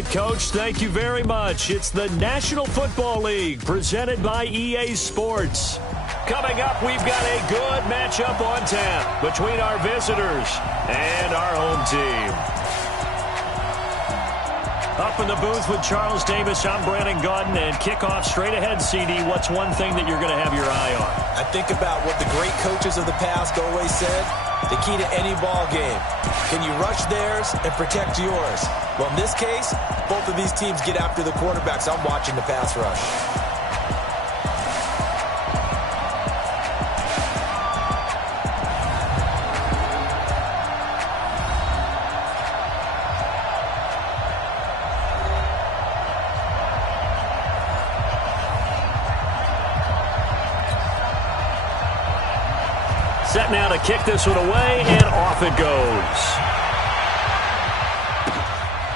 right, Coach. Thank you very much. It's the National Football League presented by EA Sports. Coming up, we've got a good matchup on tap between our visitors and our home team. Up in the booth with Charles Davis, I'm Brandon Gaudin, and kickoff straight ahead, CD. What's one thing that you're going to have your eye on? I think about what the great coaches of the past always said. The key to any ball game. Can you rush theirs and protect yours? Well, in this case, both of these teams get after the quarterbacks. I'm watching the pass rush. Set now to kick this one away, and off it goes.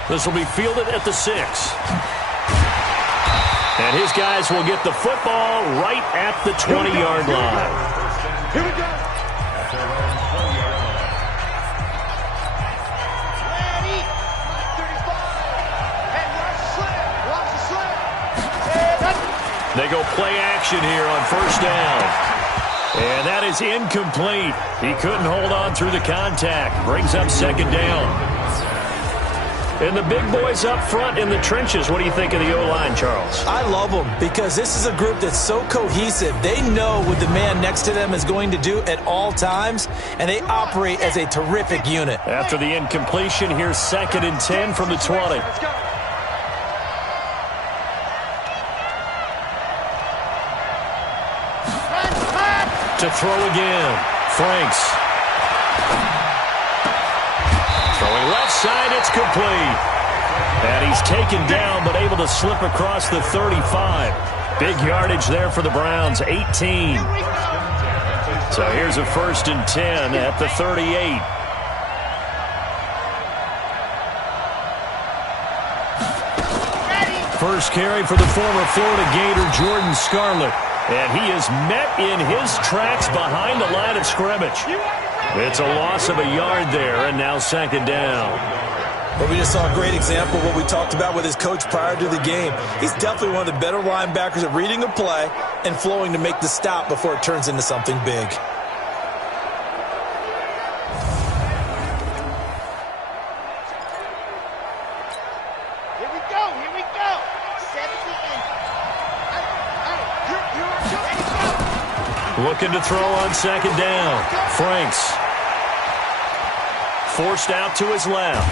This will be fielded at the 6. And his guys will get the football right at the 20-yard line. Here we go. Ready. 35. And They go play action here on first down. And that is incomplete. He couldn't hold on through the contact. Brings up second down. And the big boys up front in the trenches. What do you think of the O-line, Charles? I love them because this is a group that's so cohesive. They know what the man next to them is going to do at all times, and they operate as a terrific unit. After the incompletion, here's 2nd and 10 from the 20. Let's go. To throw again. Franks. Throwing left side, it's complete. And he's taken down, but able to slip across the 35. Big yardage there for the Browns, 18. So here's a 1st and 10 at the 38. First carry for the former Florida Gator, Jordan Scarlett. And he is met in his tracks behind the line of scrimmage. It's a loss of a yard there, and now 2nd down. But we just saw a great example of what we talked about with his coach prior to the game. He's definitely one of the better linebackers at reading a play and flowing to make the stop before it turns into something big. Here we go. Here we go. 17. Looking to throw on 2nd down. Franks. Forced out to his left.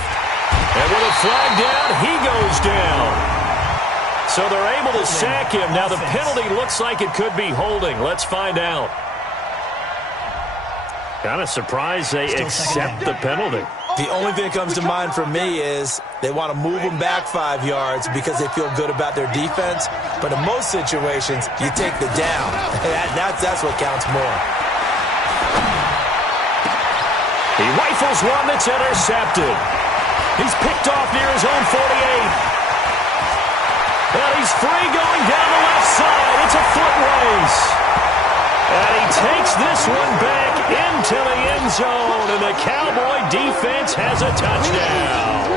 And with a flag down, he goes down. So they're able to sack him. Now the penalty looks like it could be holding. Let's find out. Kind of surprised they accept the penalty. The only thing that comes to mind for me is they want to move them back 5 yards because they feel good about their defense. But in most situations, you take the down. That's what counts more. He rifles one that's intercepted. He's picked off near his own 48. And he's free going down the left side. It's a foot race. And he takes this one back into the end zone, and the Cowboy defense has a touchdown.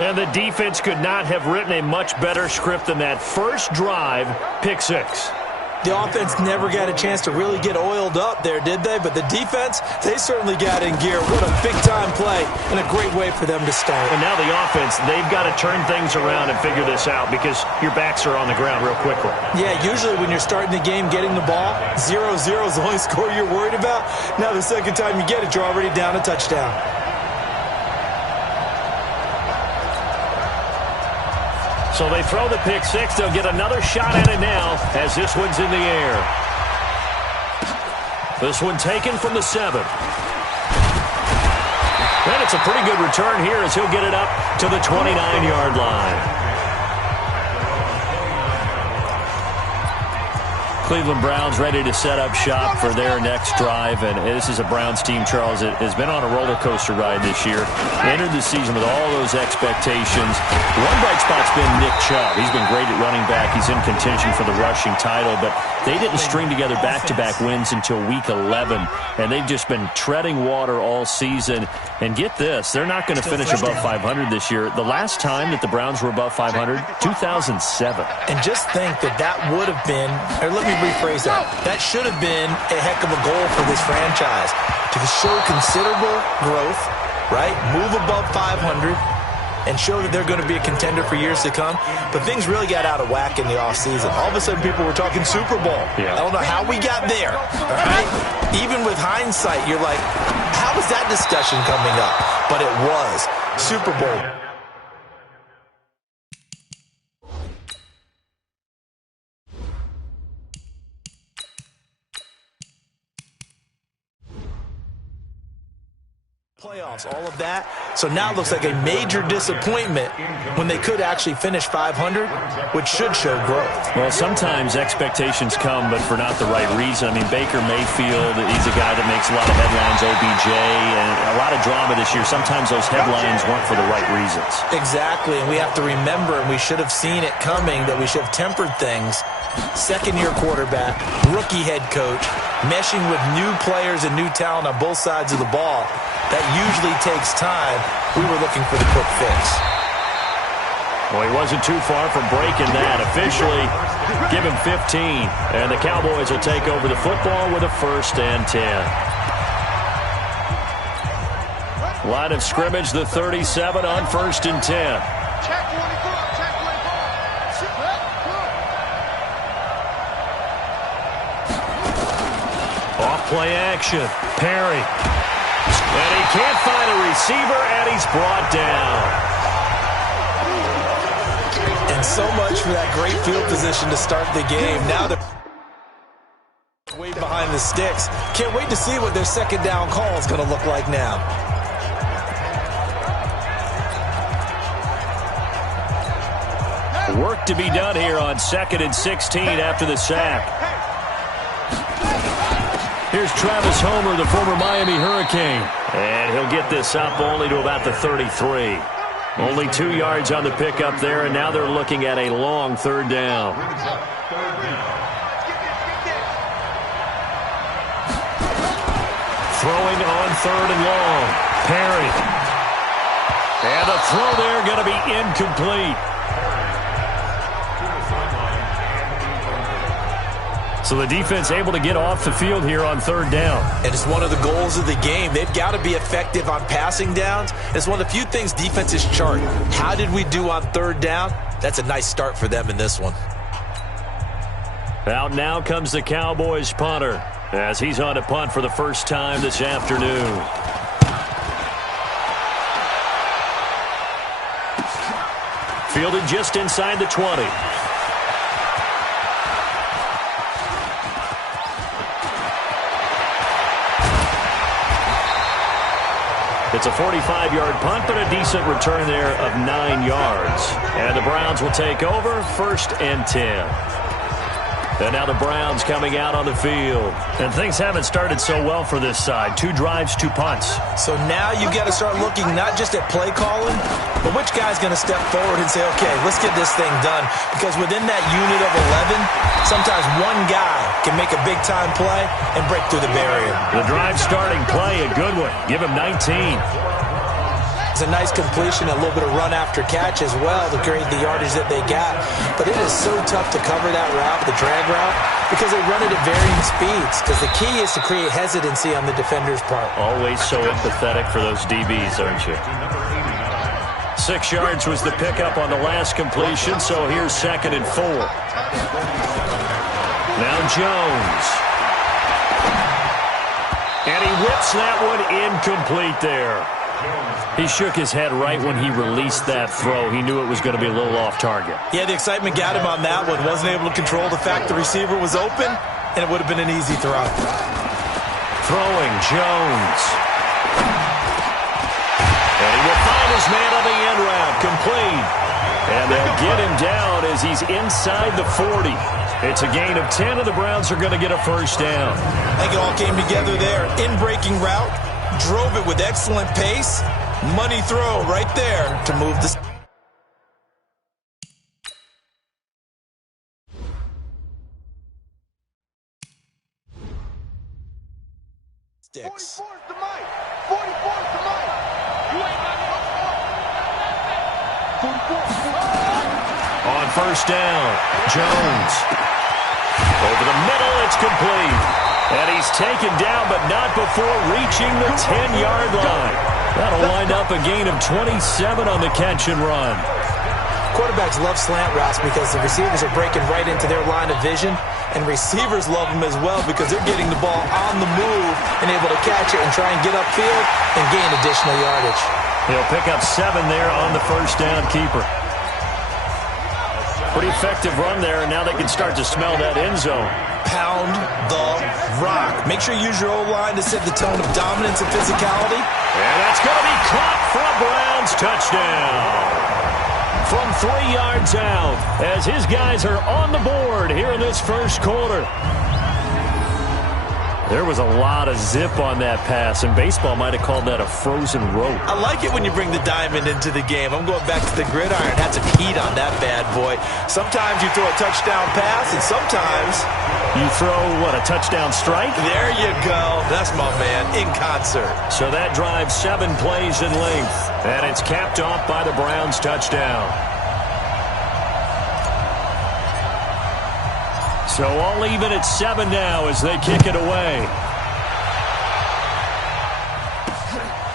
And the defense could not have written a much better script than that first drive, pick 6. The offense never got a chance to really get oiled up there, did they? But the defense, they certainly got in gear. What a big-time play and a great way for them to start. And now the offense, they've got to turn things around and figure this out because your backs are on the ground real quickly. Yeah, usually when you're starting the game getting the ball, 0-0 is the only score you're worried about. Now the second time you get it, you're already down a touchdown. So they throw the pick 6. They'll get another shot at it now as this one's in the air. This one taken from the 7. And it's a pretty good return here as he'll get it up to the 29-yard line. Cleveland Browns ready to set up shop for their next drive. And this is a Browns team, Charles, that has been on a roller coaster ride this year. Entered the season with all those expectations. One bright spot's been Nick Chubb. He's been great at running back. He's in contention for the rushing title. But they didn't string together back-to-back wins until Week 11. And they've just been treading water all season. And get this, they're not going to finish above 500 this year. The last time that the Browns were above 500, 2007. And just think that would have been, or let me rephrase that, that should have been a heck of a goal for this franchise. To show considerable growth, right? Move above 500 and show that they're going to be a contender for years to come. But things really got out of whack in the offseason. All of a sudden, people were talking Super Bowl. Yeah. I don't know how we got there, all right? Even with hindsight, you're like, how is that discussion coming up? But it was. Super Bowl. Playoffs, all of that. So now it looks like a major disappointment when they could actually finish 500, which should show growth. Well, sometimes expectations come, but for not the right reason. I mean, Baker Mayfield, he's a guy that makes a lot of headlines, OBJ, and a lot of drama this year. Sometimes those headlines weren't for the right reasons. Exactly, and we have to remember, and we should have seen it coming, that we should have tempered things. Second-year quarterback, rookie head coach, meshing with new players and new talent on both sides of the ball. That usually takes time. We were looking for the quick fix. Well, he wasn't too far from breaking that. Officially, give him 15. And the Cowboys will take over the football with a 1st and 10. Line of scrimmage, the 37 on 1st and 10. Off play action. Perry. And he can't find a receiver, and he's brought down. And so much for that great field position to start the game. Now they're way behind the sticks. Can't wait to see what their second down call is going to look like now. Work to be done here on 2nd and 16 after the sack. Here's Travis Homer, the former Miami Hurricane. And he'll get this up only to about the 33. Only 2 yards on the pickup there, and now they're looking at a long 3rd down. Throwing on 3rd and long. Perry. And the throw there going to be incomplete. So the defense able to get off the field here on 3rd down. And it's one of the goals of the game. They've got to be effective on passing downs. It's one of the few things defenses chart. How did we do on 3rd down? That's a nice start for them in this one. Out now comes the Cowboys punter as he's on to punt for the first time this afternoon. Fielded just inside the 20. It's a 45-yard punt, but a decent return there of 9 yards. And the Browns will take over 1st and 10. And now the Browns coming out on the field. And things haven't started so well for this side. 2 drives, 2 punts. So now you got to start looking not just at play calling, but which guy's going to step forward and say, okay, let's get this thing done. Because within that unit of 11, sometimes one guy can make a big-time play and break through the barrier. The drive starting play, a good one. Give him 19. It's a nice completion, a little bit of run after catch as well to create the yardage that they got. But it is so tough to cover that route, the drag route, because they run it at varying speeds. Because the key is to create hesitancy on the defender's part. Always so empathetic for those DBs, aren't you? 6 yards was the pickup on the last completion, so here's 2nd and 4. Now Jones. And he whips that one incomplete there. He shook his head right when he released that throw. He knew it was going to be a little off target. Yeah, the excitement got him on that one. Wasn't able to control the fact the receiver was open, and it would have been an easy throw. Throwing, Jones. And he will find his man on the end route. Complete. And they'll get him down as he's inside the 40. It's a gain of 10, and the Browns are going to get a first down. I think it all came together there. In-breaking route, drove it with excellent pace. Money throw right there to move the sticks. 44's the mic. 44's the mic. You ain't got no score. 44. On first down, Jones. Over the middle, it's complete. And he's taken down, but not before reaching the 10-yard line. That'll wind up a gain of 27 on the catch and run. Quarterbacks love slant routes because the receivers are breaking right into their line of vision, and receivers love them as well because they're getting the ball on the move and able to catch it and try and get upfield and gain additional yardage. He'll pick up 7 there on the first down keeper. Pretty effective run there, and now they can start to smell that end zone. Pound the rock. Make sure you use your O-line to set the tone of dominance and physicality. And that's going to be caught for a Browns touchdown. From 3 yards out, as his guys are on the board here in this first quarter. There was a lot of zip on that pass, and baseball might have called that a frozen rope. I like it when you bring the diamond into the game. I'm going back to the gridiron. Had some heat on that bad boy. Sometimes you throw a touchdown pass, and sometimes you throw, what, a touchdown strike? There you go. That's my man, in concert. So that drives 7 plays in length, and it's capped off by the Browns touchdown. So all even at 7 now as they kick it away.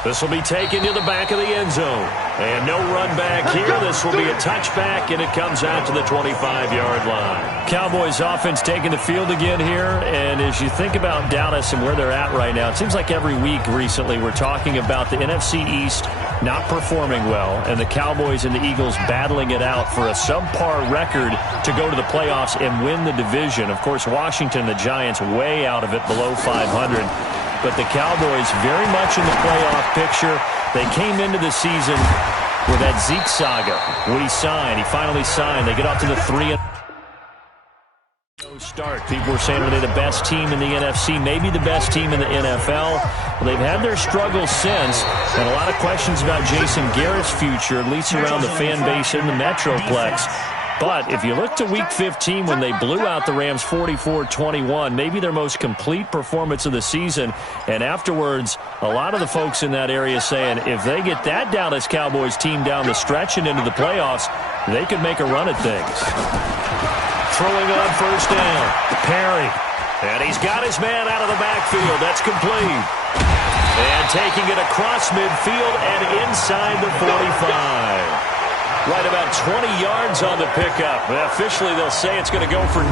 This will be taken to the back of the end zone. And no run back here. This will be a touchback, and it comes out to the 25-yard line. Cowboys offense taking the field again here. And as you think about Dallas and where they're at right now, it seems like every week recently we're talking about the NFC East not performing well and the Cowboys and the Eagles battling it out for a subpar record to go to the playoffs and win the division. Of course, Washington, the Giants, way out of it, below 500. But the Cowboys very much in the playoff picture. They came into the season with that Zeke saga. Would he sign? He finally signed. They get up to the 3-0 start. People were saying, are they the best team in the NFC? Maybe the best team in the NFL. Well, they've had their struggles since, and a lot of questions about Jason Garrett's future, at least around the fan base in the Metroplex. But if you look to Week 15 when they blew out the Rams 44-21, maybe their most complete performance of the season, and afterwards a lot of the folks in that area saying if they get that Dallas Cowboys team down the stretch and into the playoffs, they could make a run at things. Throwing on first down, Perry. And he's got his man out of the backfield. That's complete. And taking it across midfield and inside the 45. Right about 20 yards on the pickup. Officially, they'll say it's going to go for 19.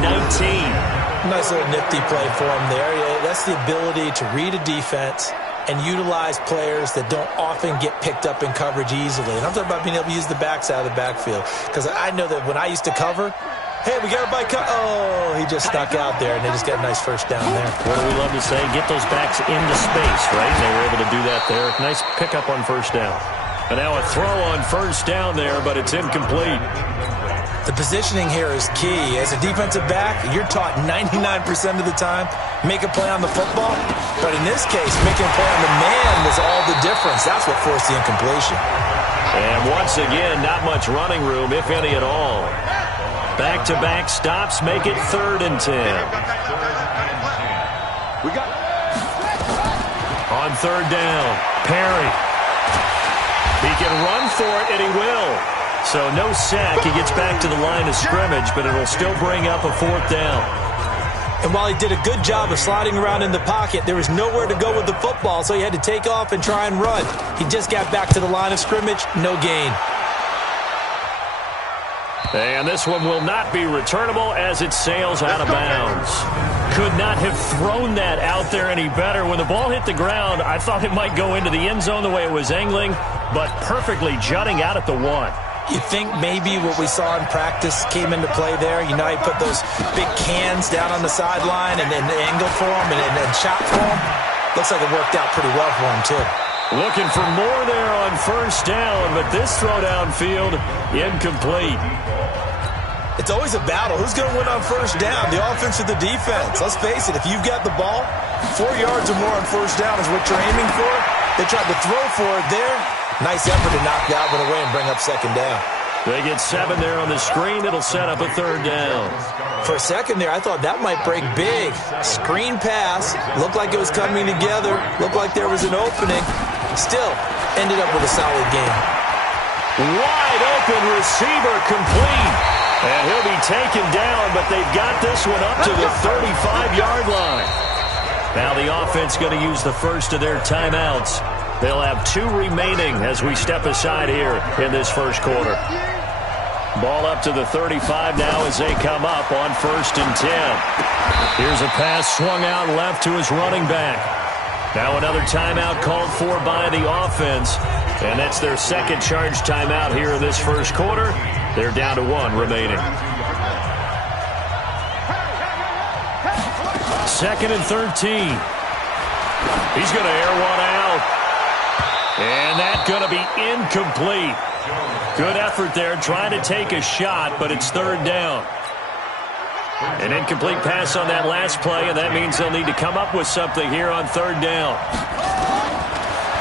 Nice little nifty play for him there. That's the ability to read a defense and utilize players that don't often get picked up in coverage easily. And I'm talking about being able to use the backs out of the backfield. Because I know that when I used to cover, hey, we got everybody oh, he just snuck out there, and they just got a nice first down there. What do we love to say? Get those backs into space, right? They were able to do that there. Nice pickup on first down. And now a throw on first down there, but it's incomplete. The positioning here is key. As a defensive back, you're taught 99% of the time, make a play on the football. But in this case, making a play on the man was all the difference. That's what forced the incompletion. And once again, not much running room, if any at all. Back-to-back stops make it 3rd and 10. On 3rd down, Perry. He can run for it, and he will. So no sack. He gets back to the line of scrimmage, but it'll still bring up a 4th down. And while he did a good job of sliding around in the pocket, there was nowhere to go with the football, so he had to take off and try and run. He just got back to the line of scrimmage, no gain. And this one will not be returnable as it sails out of bounds. Could not have thrown that out there any better. When the ball hit the ground, I thought it might go into the end zone the way it was angling, but perfectly jutting out at the 1. You think maybe what we saw in practice came into play there? You know, he put those big cans down on the sideline and then angled for him and shot for him. Looks like it worked out pretty well for him, too. Looking for more there on first down, but this throw downfield, incomplete. It's always a battle. Who's going to win on first down, the offense or the defense? Let's face it, if you've got the ball, 4 yards or more on first down is what you're aiming for. They tried to throw for it there. Nice effort to knock Galvin away and bring up second down. They get 7 there on the screen. It'll set up a third down. For a second there, I thought that might break big. Screen pass. Looked like it was coming together. Looked like there was an opening. Still, ended up with a solid game. Wide open receiver complete. And he'll be taken down, but they've got this one up to the 35-yard line. Now the offense going to use the first of their timeouts. They'll have 2 remaining as we step aside here in this first quarter. Ball up to the 35 now as they come up on 1st and 10. Here's a pass swung out left to his running back. Now another timeout called for by the offense. And that's their second charge timeout here in this first quarter. They're down to 1 remaining. 2nd and 13. He's going to air one out. And that's going to be incomplete. Good effort there trying to take a shot, but it's 3rd down. An incomplete pass on that last play, and that means they'll need to come up with something here on 3rd down.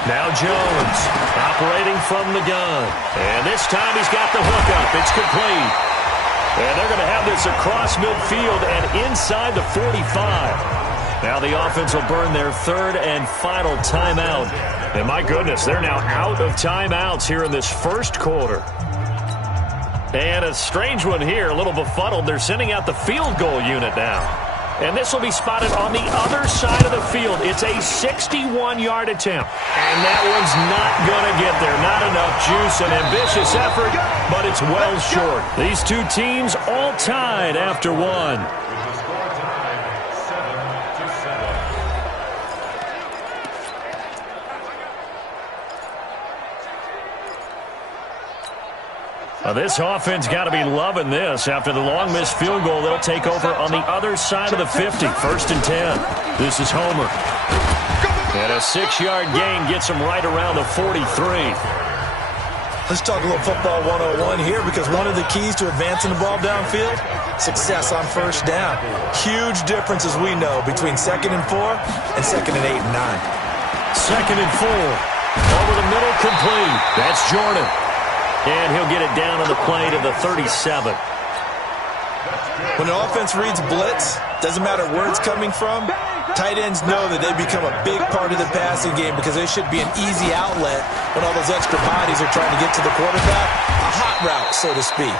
Now Jones operating from the gun. And this time he's got the hookup. It's complete. And they're going to have this across midfield and inside the 45. Now the offense will burn their 3rd and final timeout. And my goodness, they're now out of timeouts here in this first quarter. And a strange one here, a little befuddled. They're sending out the field goal unit now. And this will be spotted on the other side of the field. It's a 61-yard attempt. And that one's not going to get there. Not enough juice, an ambitious effort, but it's well short. These 2 teams all tied after 1. This offense got to be loving this. After the long missed field goal, they'll take over on the other side of the 50. 1st and 10. This is Homer. And a 6-yard gain gets him right around the 43. Let's talk a little football 101 here, because one of the keys to advancing the ball downfield, success on first down. Huge difference, as we know, between 2nd and 4 and 2nd and 8 and 9. 2nd and 4. Over the middle, complete. That's Jordan. And he'll get it down on the play to the 37. When an offense reads blitz, doesn't matter where it's coming from, tight ends know that they become a big part of the passing game, because they should be an easy outlet when all those extra bodies are trying to get to the quarterback. A hot route, so to speak.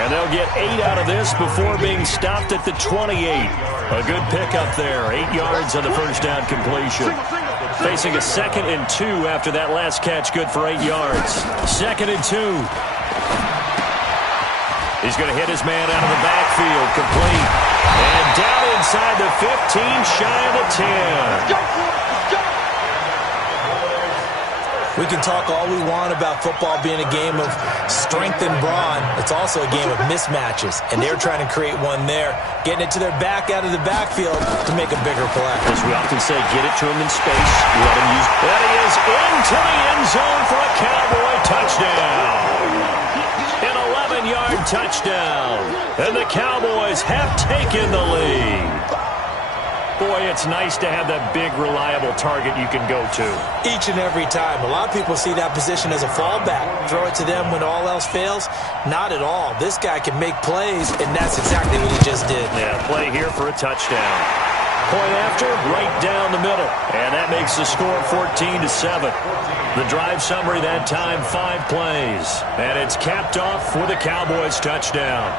And they'll get 8 out of this before being stopped at the 28. A good pickup there. 8 yards on the first down completion. Facing a 2nd and 2 after that last catch, good for 8 yards. 2nd and 2. He's going to hit his man out of the backfield, complete. And down inside the 15, shy of the 10. We can talk all we want about football being a game of strength and brawn. It's also a game of mismatches, and they're trying to create one there, getting it to their back out of the backfield to make a bigger play. As we often say, get it to him in space. Let him use. That he is into the end zone for a Cowboy touchdown. An 11-yard touchdown. And the Cowboys have taken the lead. Boy, it's nice to have that big, reliable target you can go to. Each and every time. A lot of people see that position as a fallback. Throw it to them when all else fails. Not at all. This guy can make plays, and that's exactly what he just did. Yeah, play here for a touchdown. Point after, right down the middle. And that makes the score 14-7. The drive summary that time, 5 plays. And it's capped off for the Cowboys touchdown.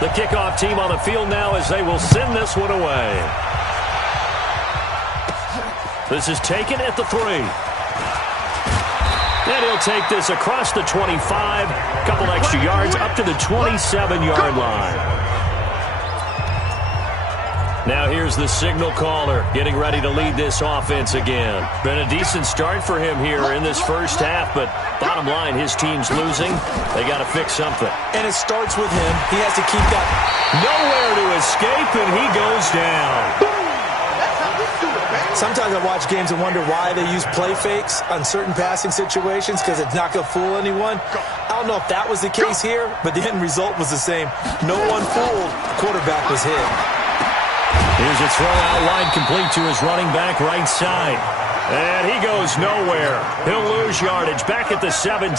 The kickoff team on the field now as they will send this one away. This is taken at the 3. And he'll take this across the 25. Couple extra yards up to the 27-yard line. Now here's the signal caller getting ready to lead this offense again. Been a decent start for him here in this first half, but bottom line, his team's losing. They got to fix something. And it starts with him. He has to keep that. Nowhere to escape, and he goes down. Sometimes I watch games and wonder why they use play fakes on certain passing situations because it's not going to fool anyone. I don't know if that was the case here, but the end result was the same. No one fooled. The quarterback was hit. Here's a throw out wide complete to his running back right side. And he goes nowhere. He'll lose yardage back at the 17.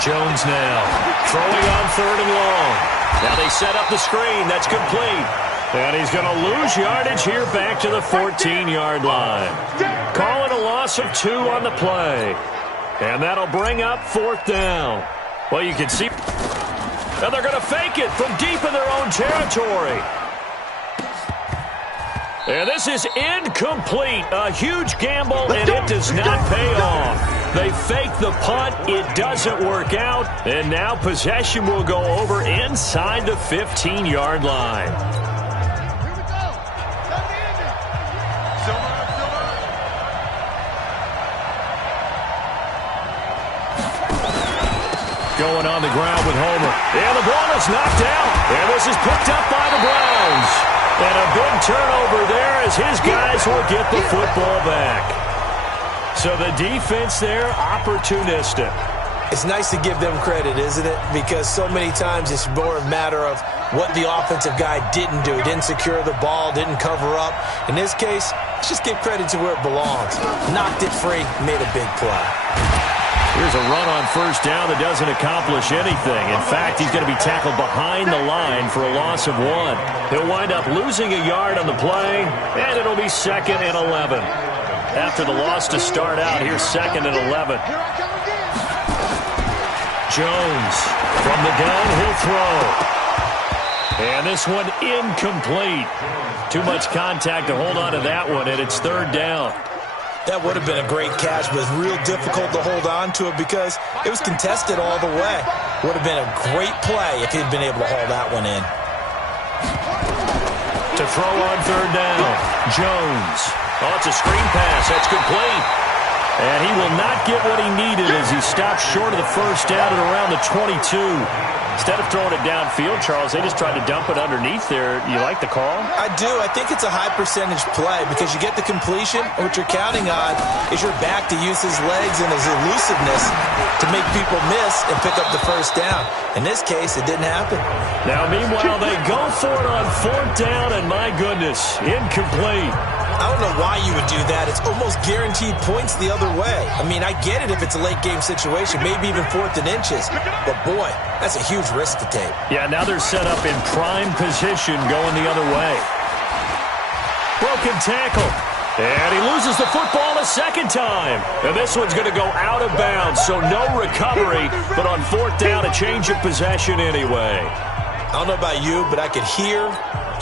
Jones now throwing on 3rd and long. Now they set up the screen. That's complete. And he's going to lose yardage here back to the 14-yard line. Call it a loss of 2 on the play. And that'll bring up 4th down. Well, you can see. And they're going to fake it from deep in their own territory. And this is incomplete. A huge gamble, and it does not pay off. They fake the punt. It doesn't work out. And now possession will go over inside the 15-yard line. Going on the ground with Homer. And the ball is knocked out. And this is picked up by the Browns. And a big turnover there as his guys will get the football back. So the defense there, opportunistic. It's nice to give them credit, isn't it? Because so many times it's more a matter of what the offensive guy didn't do. Didn't secure the ball, didn't cover up. In this case, let's just give credit to where it belongs. Knocked it free, made a big play. Here's a run on 1st down that doesn't accomplish anything. In fact, he's going to be tackled behind the line for a loss of 1. He'll wind up losing a yard on the play, and it'll be 2nd and 11. After the loss to start out, here's 2nd and 11. Jones from the gun, he'll throw. And this one incomplete. Too much contact to hold on to that one, and it's 3rd down. That would have been a great catch, but it's real difficult to hold on to it because it was contested all the way. Would have been a great play if he'd been able to hold that one in. To throw on 3rd down, Jones. Oh, it's a screen pass. That's complete. And he will not get what he needed as he stopped short of the 1st down at around the 22. Instead of throwing it downfield, Charles, they just tried to dump it underneath there. You like the call? I do. I think it's a high percentage play because you get the completion, and what you're counting on is your back to use his legs and his elusiveness to make people miss and pick up the 1st down. In this case, it didn't happen. Now, meanwhile, they go for it on 4th down, and my goodness, incomplete. I don't know why you would do that. It's almost guaranteed points the other way. I mean, I get it if it's a late game situation, maybe even 4th and inches. But, boy, that's a huge risk to take. Yeah, now they're set up in prime position going the other way. Broken tackle. And he loses the football a 2nd time. And this one's going to go out of bounds, so no recovery. But on 4th down, a change of possession anyway. I don't know about you, but I could hear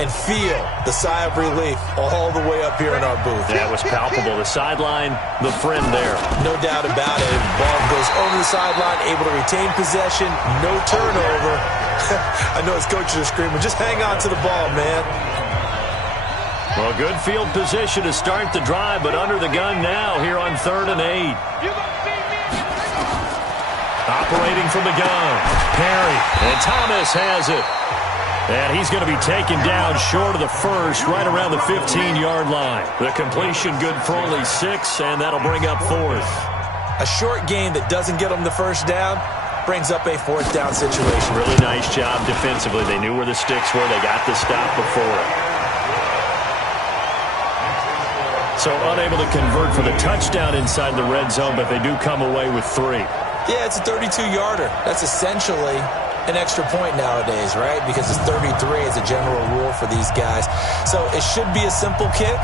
and feel the sigh of relief all the way up here in our booth. That was palpable. The sideline, the friend there. No doubt about it. Ball goes over the sideline, able to retain possession, no turnover. I know his coaches are screaming, just hang on to the ball, man. Well, good field position to start the drive, but under the gun now here on 3rd and 8. Operating from the gun, Perry, and Thomas has it. And he's going to be taken down short of the 1st, right around the 15-yard line. The completion good for only 6, and that'll bring up 4th. A short game that doesn't get them the 1st down brings up a 4th down situation. Really nice job defensively. They knew where the sticks were. They got the stop before. So unable to convert for the touchdown inside the red zone, but they do come away with 3. Yeah, it's a 32-yarder. That's essentially an extra point nowadays, right? Because it's 33 as a general rule for these guys. So it should be a simple kick.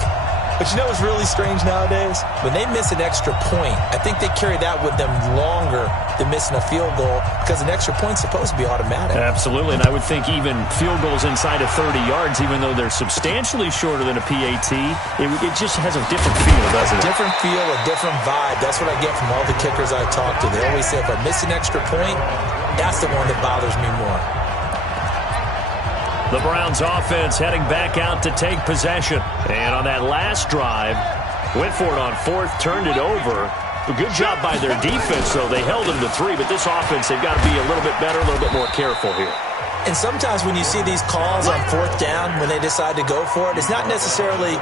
But you know what's really strange nowadays? When they miss an extra point, I think they carry that with them longer than missing a field goal because an extra point's supposed to be automatic. Absolutely, and I would think even field goals inside of 30 yards, even though they're substantially shorter than a PAT, it just has a different feel, doesn't it? Different feel, a different vibe. That's what I get from all the kickers I talk to. They always say, if I miss an extra point, that's the one that bothers me more. The Browns offense heading back out to take possession. And on that last drive, went for it on fourth, turned it over. A good job by their defense, though. They held them to 3, but this offense, they've got to be a little bit better, a little bit more careful here. And sometimes when you see these calls on fourth down, when they decide to go for it, it's not necessarily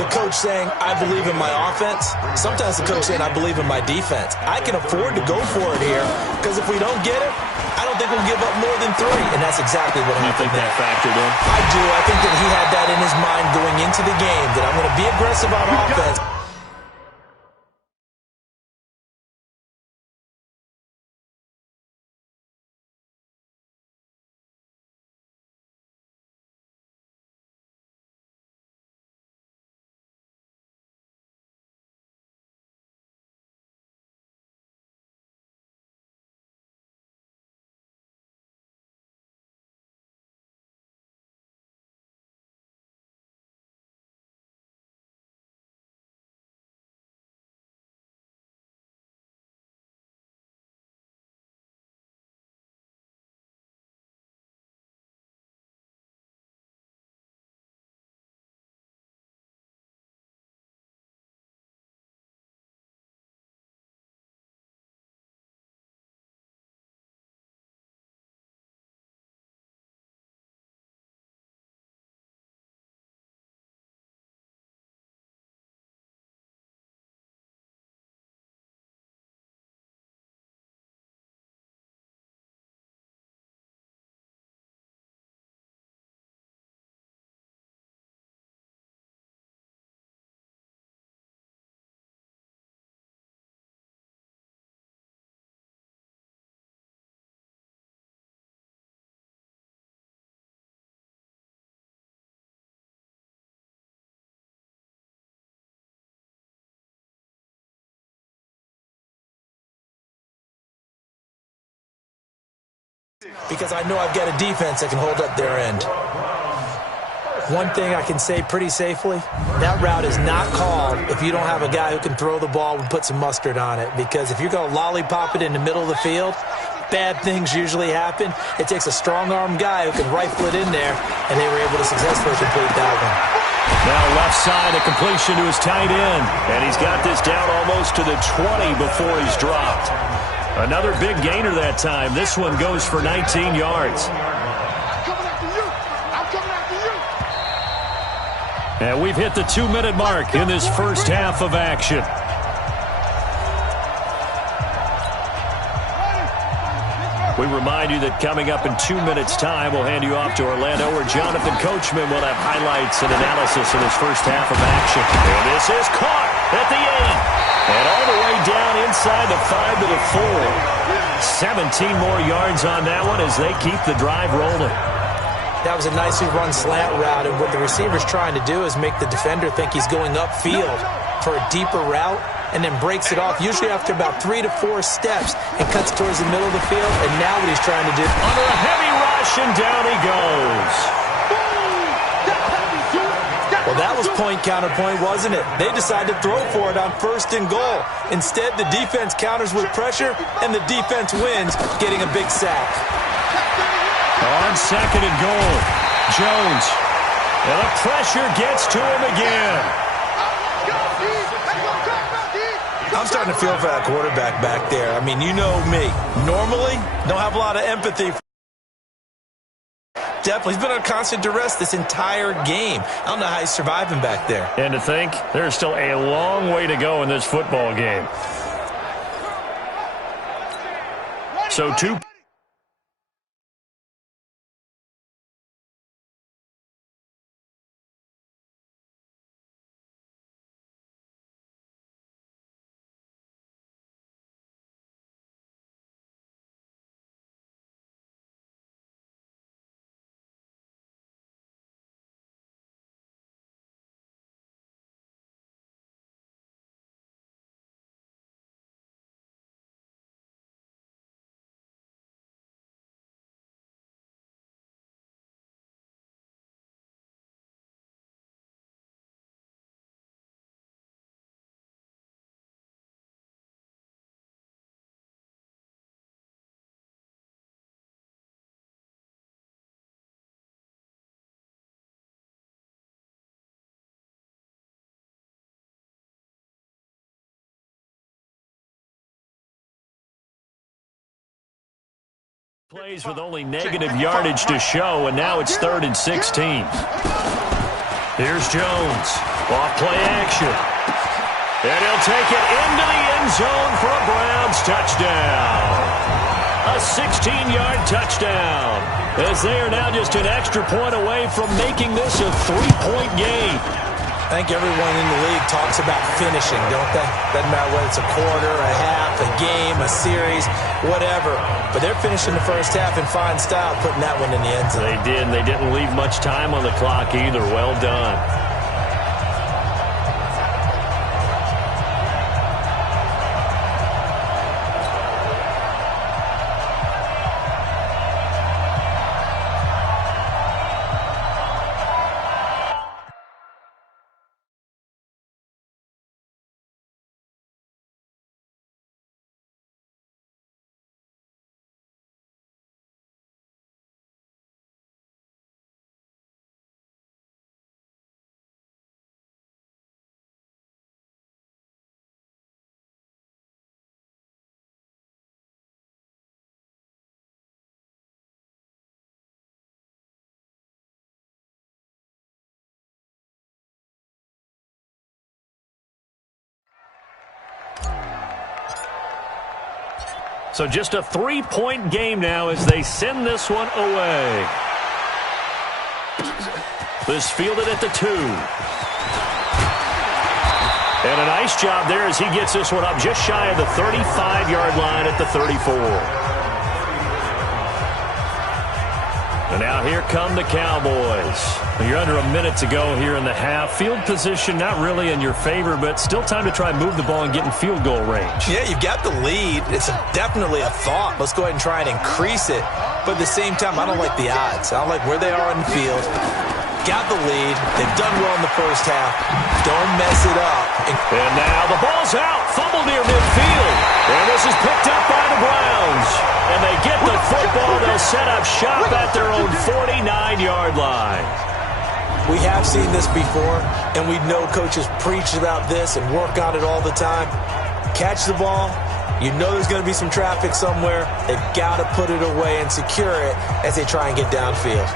the coach saying, I believe in my offense. Sometimes the coach saying, I believe in my defense. I can afford to go for it here because if we don't get it, I don't think we'll give up more than 3. And that's exactly what happened. You think that factored in? I do. I think that he had that in his mind going into the game, that I'm going to be aggressive on offense. Because I know I've got a defense that can hold up their end. One thing I can say pretty safely, that route is not called if you don't have a guy who can throw the ball and put some mustard on it. Because if you're going to lollipop it in the middle of the field, bad things usually happen. It takes a strong-arm guy who can rifle it in there, and they were able to successfully complete that one. Now left side, a completion to his tight end. And he's got this down almost to the 20 before he's dropped. Another big gainer that time. This one goes for 19 yards. And we've hit the 2-minute mark in this first half of action. We remind you that coming up in 2 minutes' time, we'll hand you off to Orlando, where Jonathan Coachman will have highlights and analysis of this first half of action. And this is caught at the 8. And all the way down inside the 5 to the 4. 17 more yards on that one as they keep the drive rolling. That was a nicely run slant route, and what the receiver's trying to do is make the defender think he's going upfield for a deeper route, and then breaks it off, usually after about 3 to 4 steps, and cuts towards the middle of the field. And now what he's trying to do, under a heavy rush, and down he goes. Well, that was point counterpoint, wasn't it? They decided to throw for it on 1st and goal. Instead, the defense counters with pressure, and the defense wins, getting a big sack. On 2nd and goal, Jones. And the pressure gets to him again. I'm starting to feel for that quarterback back there. I mean, you know me. Normally, don't have a lot of empathy. Definitely. He's been on constant duress this entire game. I don't know how he's surviving back there. And to think, there's still a long way to go in this football game. So 2 Plays with only negative yardage to show, and now it's 3rd and 16. Here's Jones. Off play action. And he'll take it into the end zone for a Browns touchdown. A 16-yard touchdown, as they are now just an extra point away from making this a 3-point game. I think everyone in the league talks about finishing, don't they? Doesn't matter whether it's a quarter, a half, a game, a series, whatever. But they're finishing the first half in fine style, putting that one in the end zone. They did, and they didn't leave much time on the clock either. Well done. So just a 3-point game now as they send this one away. This fielded at the 2. And a nice job there as he gets this one up just shy of the 35-yard line at the 34. And now here come the Cowboys. You're under a minute to go here in the half. Field position not really in your favor, but still time to try and move the ball and get in field goal range. Yeah, you've got the lead. It's definitely a thought. Let's go ahead and try and increase it. But at the same time, I don't like the odds. I don't like where they are on the field. Got the lead. They've done well in the first half. Don't mess it up. And now the ball's out. Fumble near midfield. And this is picked up by the Browns. And they get the football. They'll set up shop at their own 49-yard line. We have seen this before, and we know coaches preach about this and work on it all the time. Catch the ball. You know there's going to be some traffic somewhere. They've got to put it away and secure it as they try and get downfield.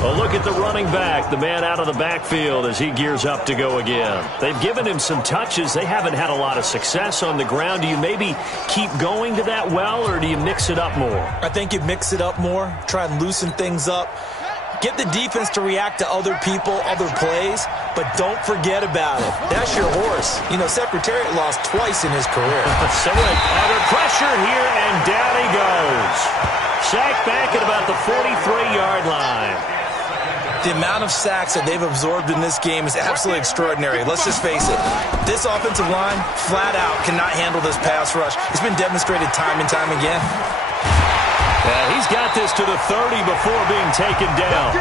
Well, look at the running back, the man out of the backfield as he gears up to go again. They've given him some touches. They haven't had a lot of success on the ground. Do you maybe keep going to that well, or do you mix it up more? I think you mix it up more, try and loosen things up. Get the defense to react to other people, other plays, but don't forget about it. That's your horse. You know, Secretariat lost twice in his career. So under pressure here, and down he goes. Sacked back at about the 43-yard line. The amount of sacks that they've absorbed in this game is absolutely extraordinary. Let's just face it. This offensive line, flat out, cannot handle this pass rush. It's been demonstrated time and time again. He's got this to the 30 before being taken down.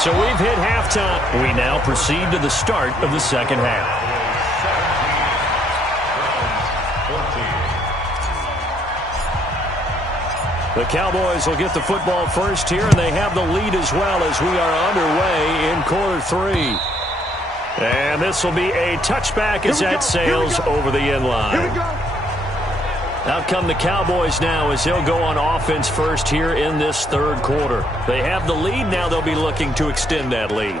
So we've hit halftime. We now proceed to the start of the second half. The Cowboys will get the football first here, and they have the lead as well as we are underway in quarter 3. And this will be a touchback as that sails over the end line. Out come the Cowboys now as they'll go on offense first here in this third quarter. They have the lead. Now they'll be looking to extend that lead.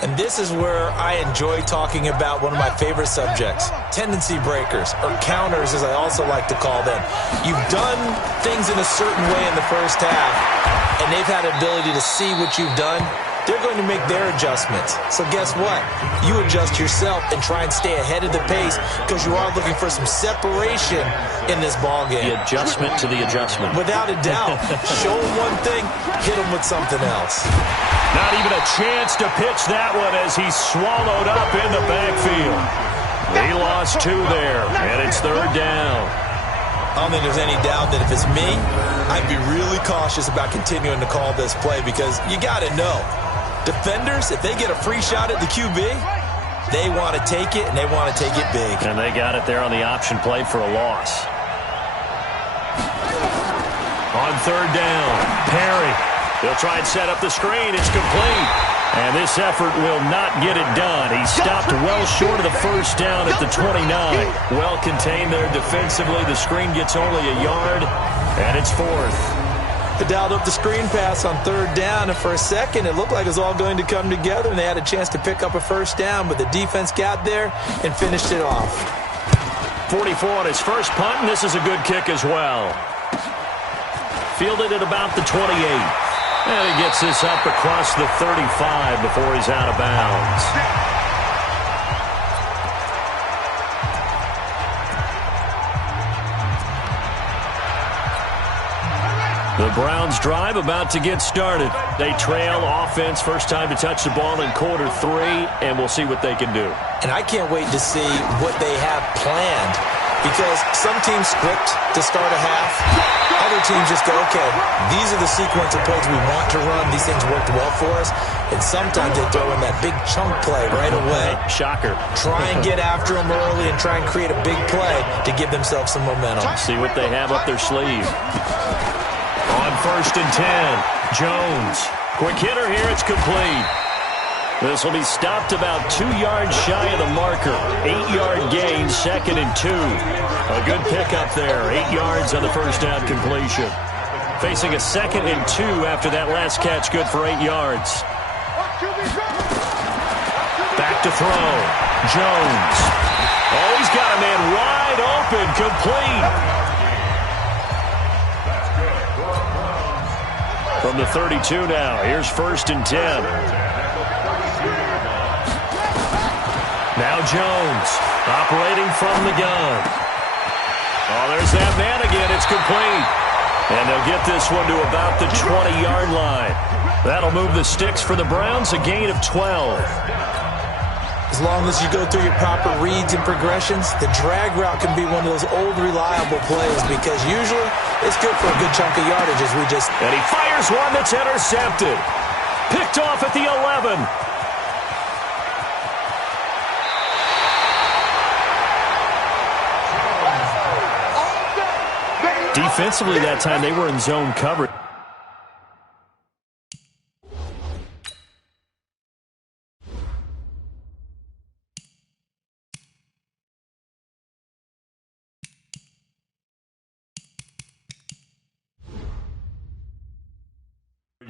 And this is where I enjoy talking about one of my favorite subjects, tendency breakers, or counters as I also like to call them. You've done things in a certain way in the first half, and they've had the ability to see what you've done. They're going to make their adjustments. So guess what? You adjust yourself and try and stay ahead of the pace because you are looking for some separation in this ballgame. The adjustment to the adjustment. Without a doubt. Show them one thing, hit them with something else. Not even a chance to pitch that one as he's swallowed up in the backfield. He lost 2 there, and it's third down. I don't think there's any doubt that if it's me, I'd be really cautious about continuing to call this play because you got to know. Defenders, if they get a free shot at the QB, they want to take it, and they want to take it big. And they got it there on the option play for a loss. On third down, Perry. They'll try and set up the screen. It's complete. And this effort will not get it done. He stopped well short of the first down at the 29. Well contained there defensively. The screen gets only a yard, and it's fourth. They dialed up the screen pass on third down, and for a second it looked like it was all going to come together, and they had a chance to pick up a first down, but the defense got there and finished it off. 44 on his first punt, and this is a good kick as well. Fielded at about the 28. And he gets this up across the 35 before he's out of bounds. The Browns drive about to get started. They trail offense, first time to touch the ball in quarter 3, and we'll see what they can do. And I can't wait to see what they have planned, because some teams script to start a half. Other teams just go, okay, these are the sequence of plays we want to run. These things worked well for us. And sometimes they throw in that big chunk play right away. Shocker. Try and get after them early and try and create a big play to give themselves some momentum. See what they have up their sleeve. On first and 10, Jones. Quick hitter here, it's complete. This will be stopped about 2 yards shy of the marker. 8-yard gain, second and 2. A good pickup there, 8 yards on the first down completion. Facing a second and 2 after that last catch, good for 8 yards. Back to throw. Jones. Oh, he's got a man wide open, complete. From the 32 now, here's first and 10. Now Jones, operating from the gun. Oh, there's that man again. It's complete. And they'll get this one to about the 20-yard line. That'll move the sticks for the Browns, a gain of 12. As long as you go through your proper reads and progressions, the drag route can be one of those old reliable plays, because usually it's good for a good chunk of yardage as we just... And he fires one that's intercepted. Picked off at the 11. Defensively that time, they were in zone coverage.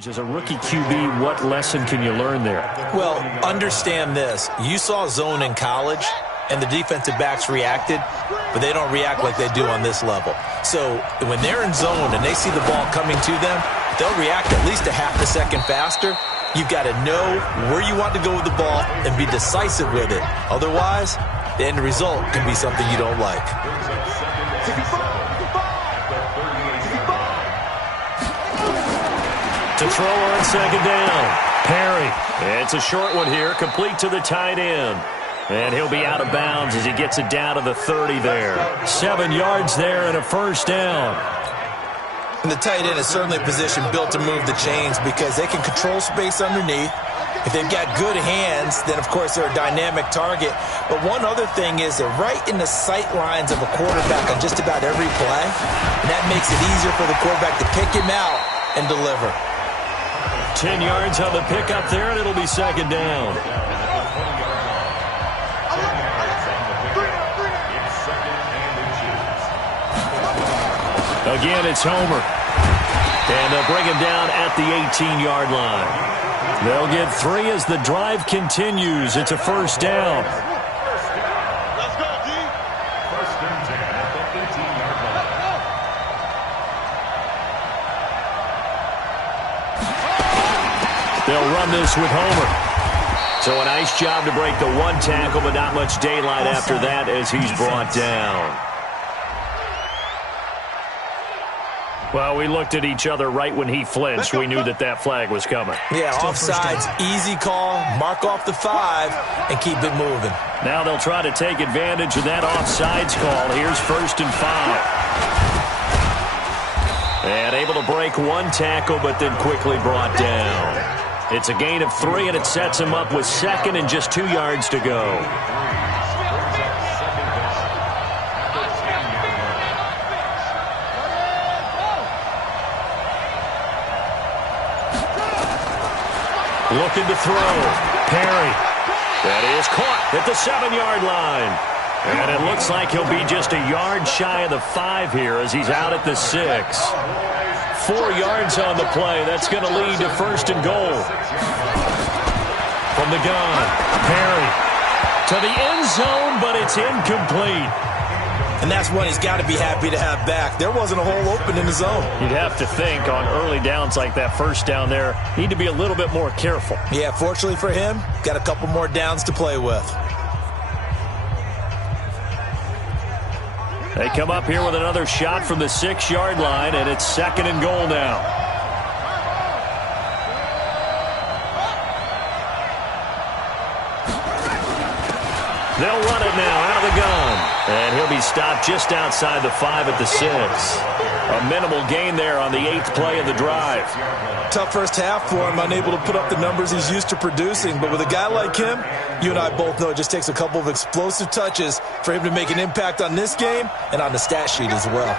As a rookie QB, what lesson can you learn there? Well, understand this. You saw zone in college, and the defensive backs reacted, but they don't react like they do on this level. So when they're in zone and they see the ball coming to them, they'll react at least a half a second faster. You've got to know where you want to go with the ball and be decisive with it. Otherwise, the end result can be something you don't like. To throw on second down. Perry. It's a short one here, complete to the tight end. And he'll be out of bounds as he gets it down to the 30 there. 7 yards there and a first down. And the tight end is certainly a position built to move the chains, because they can control space underneath. If they've got good hands, then, of course, they're a dynamic target. But one other thing is they're right in the sight lines of a quarterback on just about every play. And that makes it easier for the quarterback to pick him out and deliver. 10 yards on the pickup there, and it'll be second down. Again, it's Homer. And they'll bring him down at the 18-yard line. They'll get 3 as the drive continues. It's a first down. Let's go, D. First and 10 at the 18-yard line. They'll run this with Homer. So a nice job to break the one tackle, but not much daylight after that as he's brought down. Well, we looked at each other right when he flinched. We knew that that flag was coming. Yeah, offsides, easy call, mark off the 5, and keep it moving. Now they'll try to take advantage of that offsides call. Here's first and 5. And able to break one tackle, but then quickly brought down. It's a gain of 3, and it sets him up with second and just 2 yards to go. Looking to throw. Perry. That is caught at the 7-yard line. And it looks like he'll be just a yard shy of the 5 here as he's out at the 6. 4 yards on the play. That's going to lead to 1st and goal. From the gun, Perry to the end zone, but it's incomplete. And that's one he's got to be happy to have back. There wasn't a hole open in the zone. You'd have to think on early downs like that, first down there, need to be a little bit more careful. Yeah, fortunately for him, got a couple more downs to play with. They come up here with another shot from the 6-yard line, and it's 2nd and goal now. They'll run it now out of the gun. And he'll be stopped just outside the 5 at the 6. A minimal gain there on the 8th play of the drive. Tough first half for him, unable to put up the numbers he's used to producing. But with a guy like him, you and I both know it just takes a couple of explosive touches for him to make an impact on this game and on the stat sheet as well.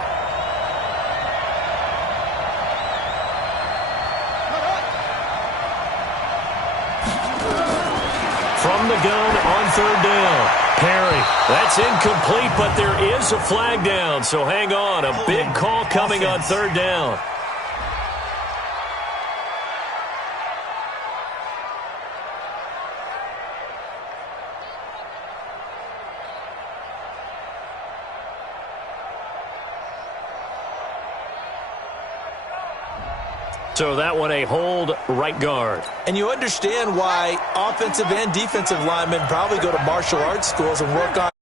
From the gun on 3rd down. Perry, that's incomplete, but there is a flag down, so hang on. A big call coming on 3rd down. So that one a hold, right guard. And you understand why offensive and defensive linemen probably go to martial arts schools and work on,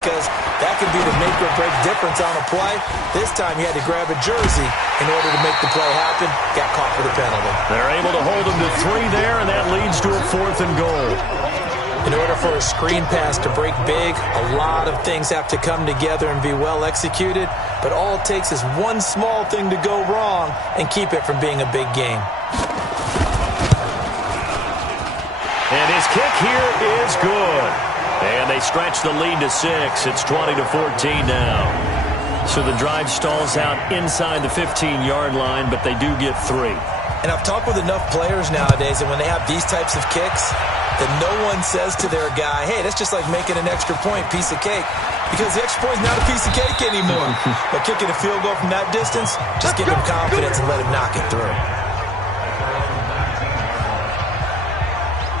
because that can be the make or break difference on a play. This time he had to grab a jersey in order to make the play happen. Got caught for the penalty. They're able to hold him to 3 there, and that leads to a 4th and goal. In order for a screen pass to break big, a lot of things have to come together and be well executed, but all it takes is one small thing to go wrong and keep it from being a big game. And his kick here is good. And they stretch the lead to 6. It's 20-14 now. So the drive stalls out inside the 15-yard line, but they do get 3. And I've talked with enough players nowadays, and when they have these types of kicks, that no one says to their guy, hey, that's just like making an extra point, piece of cake. Because the extra point is not a piece of cake anymore. But kicking a field goal from that distance, just give him confidence and let him knock it through.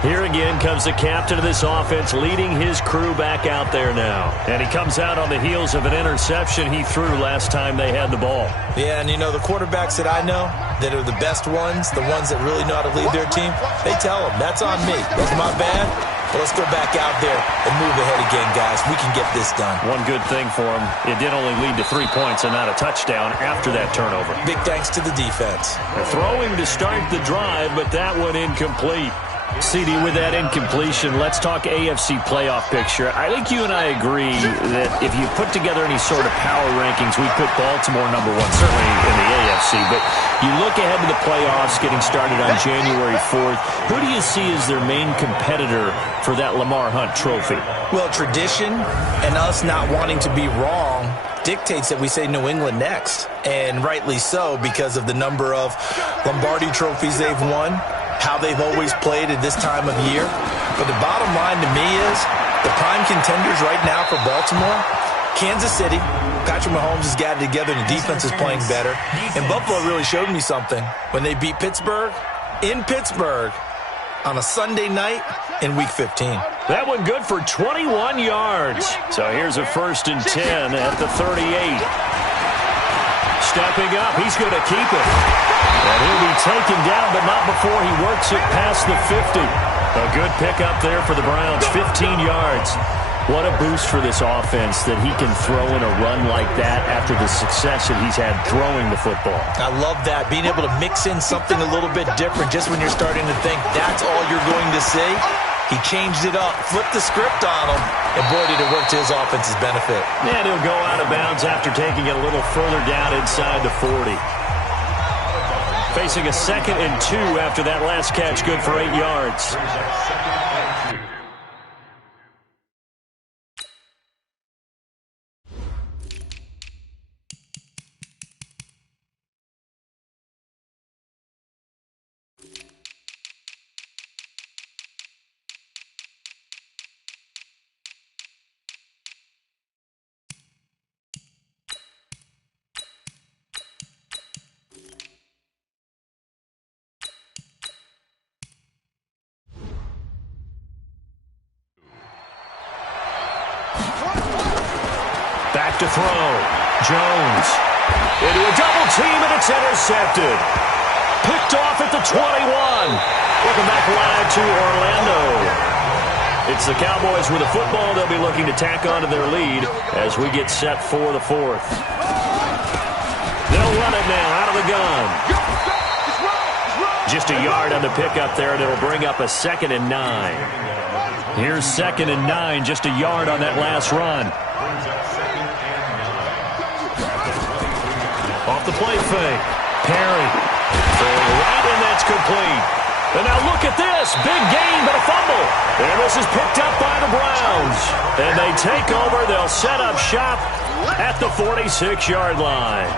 Here again comes the captain of this offense, leading his crew back out there now. And he comes out on the heels of an interception he threw last time they had the ball. Yeah, and you know, the quarterbacks that I know that are the best ones, the ones that really know how to lead their team, they tell them, that's on me. That's my bad. But let's go back out there and move ahead again, guys. We can get this done. One good thing for him, it did only lead to 3 points and not a touchdown after that turnover. Big thanks to the defense. They're throwing to start the drive, but that one incomplete. CD, with that incompletion, let's talk AFC playoff picture. I think you and I agree that if you put together any sort of power rankings, we put Baltimore #1, certainly in the AFC. But you look ahead to the playoffs getting started on January 4th. Who do you see as their main competitor for that Lamar Hunt trophy? Well, tradition and us not wanting to be wrong dictates that we say New England next. And rightly so, because of the number of Lombardi trophies they've won, how they've always played at this time of year. But the bottom line to me is the prime contenders right now for Baltimore, Kansas City. Patrick Mahomes has got it together and the defense is playing better. And Buffalo really showed me something when they beat Pittsburgh in Pittsburgh on a Sunday night in Week 15. That one good for 21 yards. So here's a 1st and 10 at the 38. Stepping up, he's going to keep it. And he'll be taken down, but not before he works it past the 50. A good pickup there for the Browns, 15 yards. What a boost for this offense that he can throw in a run like that after the success that he's had throwing the football. I love that, being able to mix in something a little bit different just when you're starting to think that's all you're going to see. He changed it up, flipped the script on him, and boy, did it work to his offense's benefit. And he'll go out of bounds after taking it a little further down inside the 40. Facing a 2nd and 2 after that last catch, good for 8 yards. to throw. Jones into a double team, and it's intercepted. Picked off at the 21. Welcome back live to Orlando. It's the Cowboys with the football. They'll be looking to tack onto their lead as we get set for the fourth. They'll run it now out of the gun. Just a yard on the pickup there, and it'll bring up a 2nd and 9. Here's 2nd and 9, just a yard on that last run. Off the play fake. Perry. Throwing right, and that's complete. And now look at this. Big gain, but a fumble. And this is picked up by the Browns. And they take over. They'll set up shop at the 46-yard line.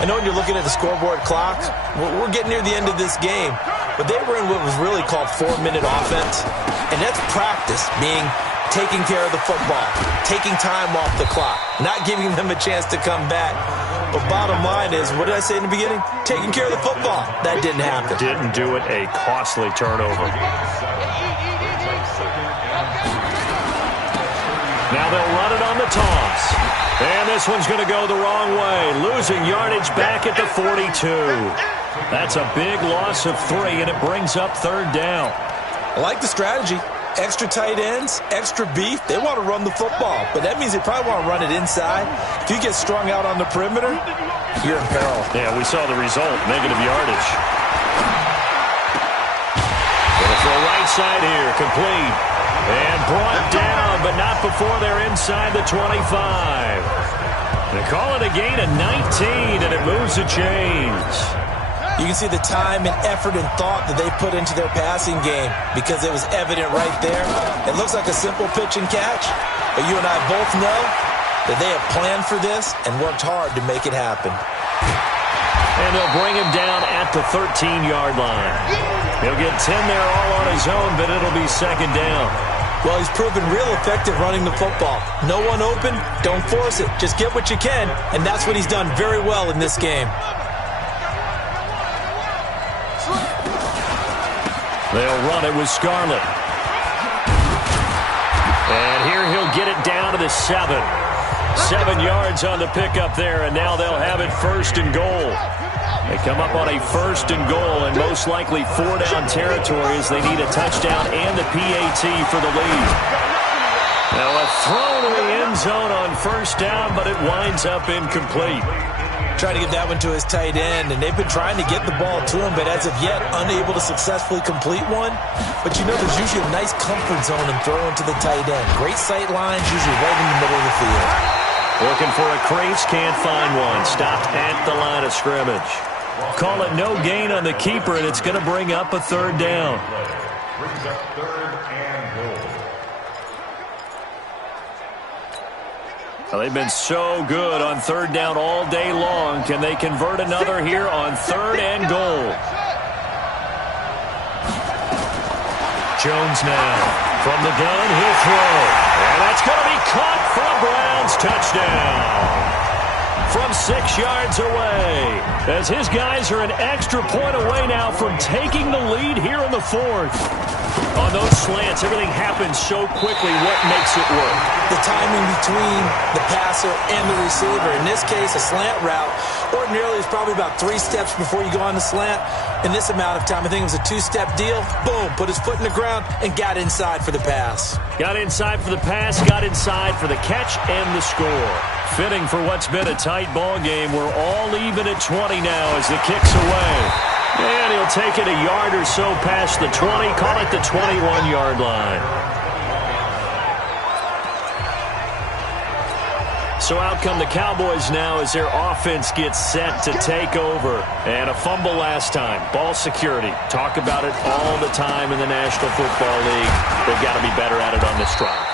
I know when you're looking at the scoreboard clock, we're getting near the end of this game, but they were in what was really called 4-minute offense, and that's practice, meaning taking care of the football, taking time off the clock, not giving them a chance to come back. But bottom line is, what did I say in the beginning? Taking care of the football. That didn't happen. Didn't do it. A costly turnover. Now they'll run it on the toss. And this one's going to go the wrong way. Losing yardage back at the 42. That's a big loss of 3, and it brings up 3rd down. I like the strategy. Extra tight ends, extra beef. They want to run the football, but that means they probably want to run it inside. If you get strung out on the perimeter, you're in peril. Yeah, we saw the result, negative yardage. Going to throw right side here, complete. And brought down, but not before they're inside the 25. They call it a gain of 19, and it moves the chains. You can see the time and effort and thought that they put into their passing game because it was evident right there. It looks like a simple pitch and catch, but you and I both know that they have planned for this and worked hard to make it happen. And they'll bring him down at the 13-yard line. He'll get 10 there all on his own, but it'll be 2nd down. Well, he's proven real effective running the football. No one open, don't force it. Just get what you can, and that's what he's done very well in this game. They'll run it with Scarlett. And here he'll get it down to the 7. 7 yards on the pickup there, and now they'll have it 1st and goal. They come up on a 1st and goal, and most likely 4-down territory as they need a touchdown and the PAT for the lead. Now a throw to the end zone on 1st down, but it winds up incomplete. Trying to get that one to his tight end, and they've been trying to get the ball to him, but as of yet, unable to successfully complete one. But you know there's usually a nice comfort zone in throwing to the tight end. Great sight lines, usually right in the middle of the field. Looking for a crease, can't find one. Stopped at the line of scrimmage. Call it no gain on the keeper, and it's going to bring up a 3rd down. Brings up 3rd and goal. Well, they've been so good on 3rd down all day long. Can they convert another here on 3rd and goal? Jones now from the gun. He'll throw. And that's going to be caught for a Browns touchdown. From 6 yards away, as his guys are an extra point away now from taking the lead here in the 4th. On those slants, everything happens so quickly. What makes it work? The timing between the passer and the receiver. In this case, a slant route ordinarily is probably about 3 steps before you go on the slant. In this amount of time, I think it was a 2-step deal. Boom, put his foot in the ground and got inside for the pass. Got inside for the pass, got inside for the catch and the score. Fitting for what's been a tight ball game. We're all even at 20 now as the kick's away. And he'll take it a yard or so past the 20, call it the 21-yard line. So out come the Cowboys now as their offense gets set to take over. And a fumble last time. Ball security. Talk about it all the time in the National Football League. They've got to be better at it on this drive.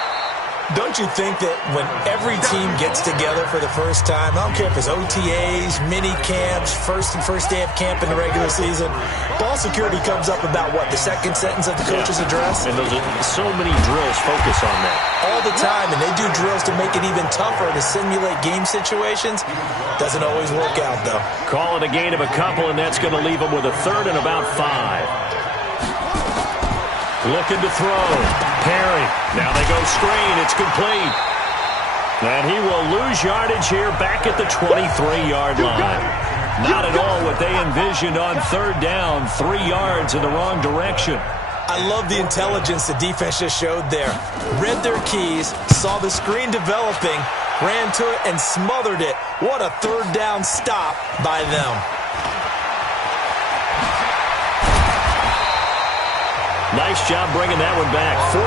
Don't you think that when every team gets together for the first time, I don't care if it's OTAs, mini camps, first day of camp in the regular season, ball security comes up about what, the second sentence of the coach's address? And those are so many drills focus on that. All the time, and they do drills to make it even tougher to simulate game situations. Doesn't always work out, though. Call it a gain of a couple, and that's going to leave them with a 3rd and about 5. Looking to throw. Perry. Now they go screen. It's complete. And he will lose yardage here back at the 23-yard line. Not at all what they envisioned on third down. 3 yards in the wrong direction. I love the intelligence the defense just showed there. Read their keys, saw the screen developing, ran to it, and smothered it. What a third down stop by them. Nice job bringing that one back. 14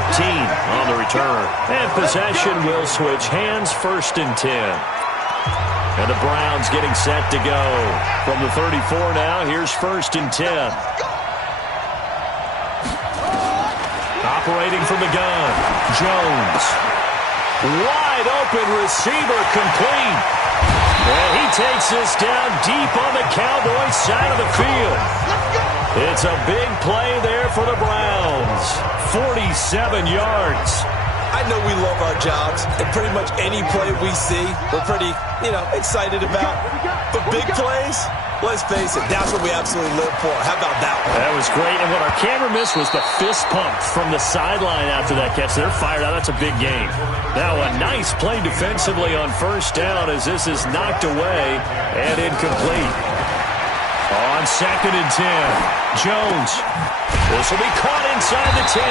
on the return. And possession will switch hands, 1st and 10. And the Browns getting set to go. From the 34 now, here's 1st and 10. Operating from the gun, Jones. Wide open receiver, complete. And he takes this down deep on the Cowboys side of the field. It's a big play there for the Browns. 47 yards. I know we love our jobs, and pretty much any play we see, we're pretty, excited about. But big plays, let's face it, that's what we absolutely live for. How about that one? That was great, and what our camera missed was the fist pump from the sideline after that catch. They're fired out. That's a big game. Now a nice play defensively on 1st down as this is knocked away and incomplete. On 2nd and 10, Jones. This will be caught inside the 10.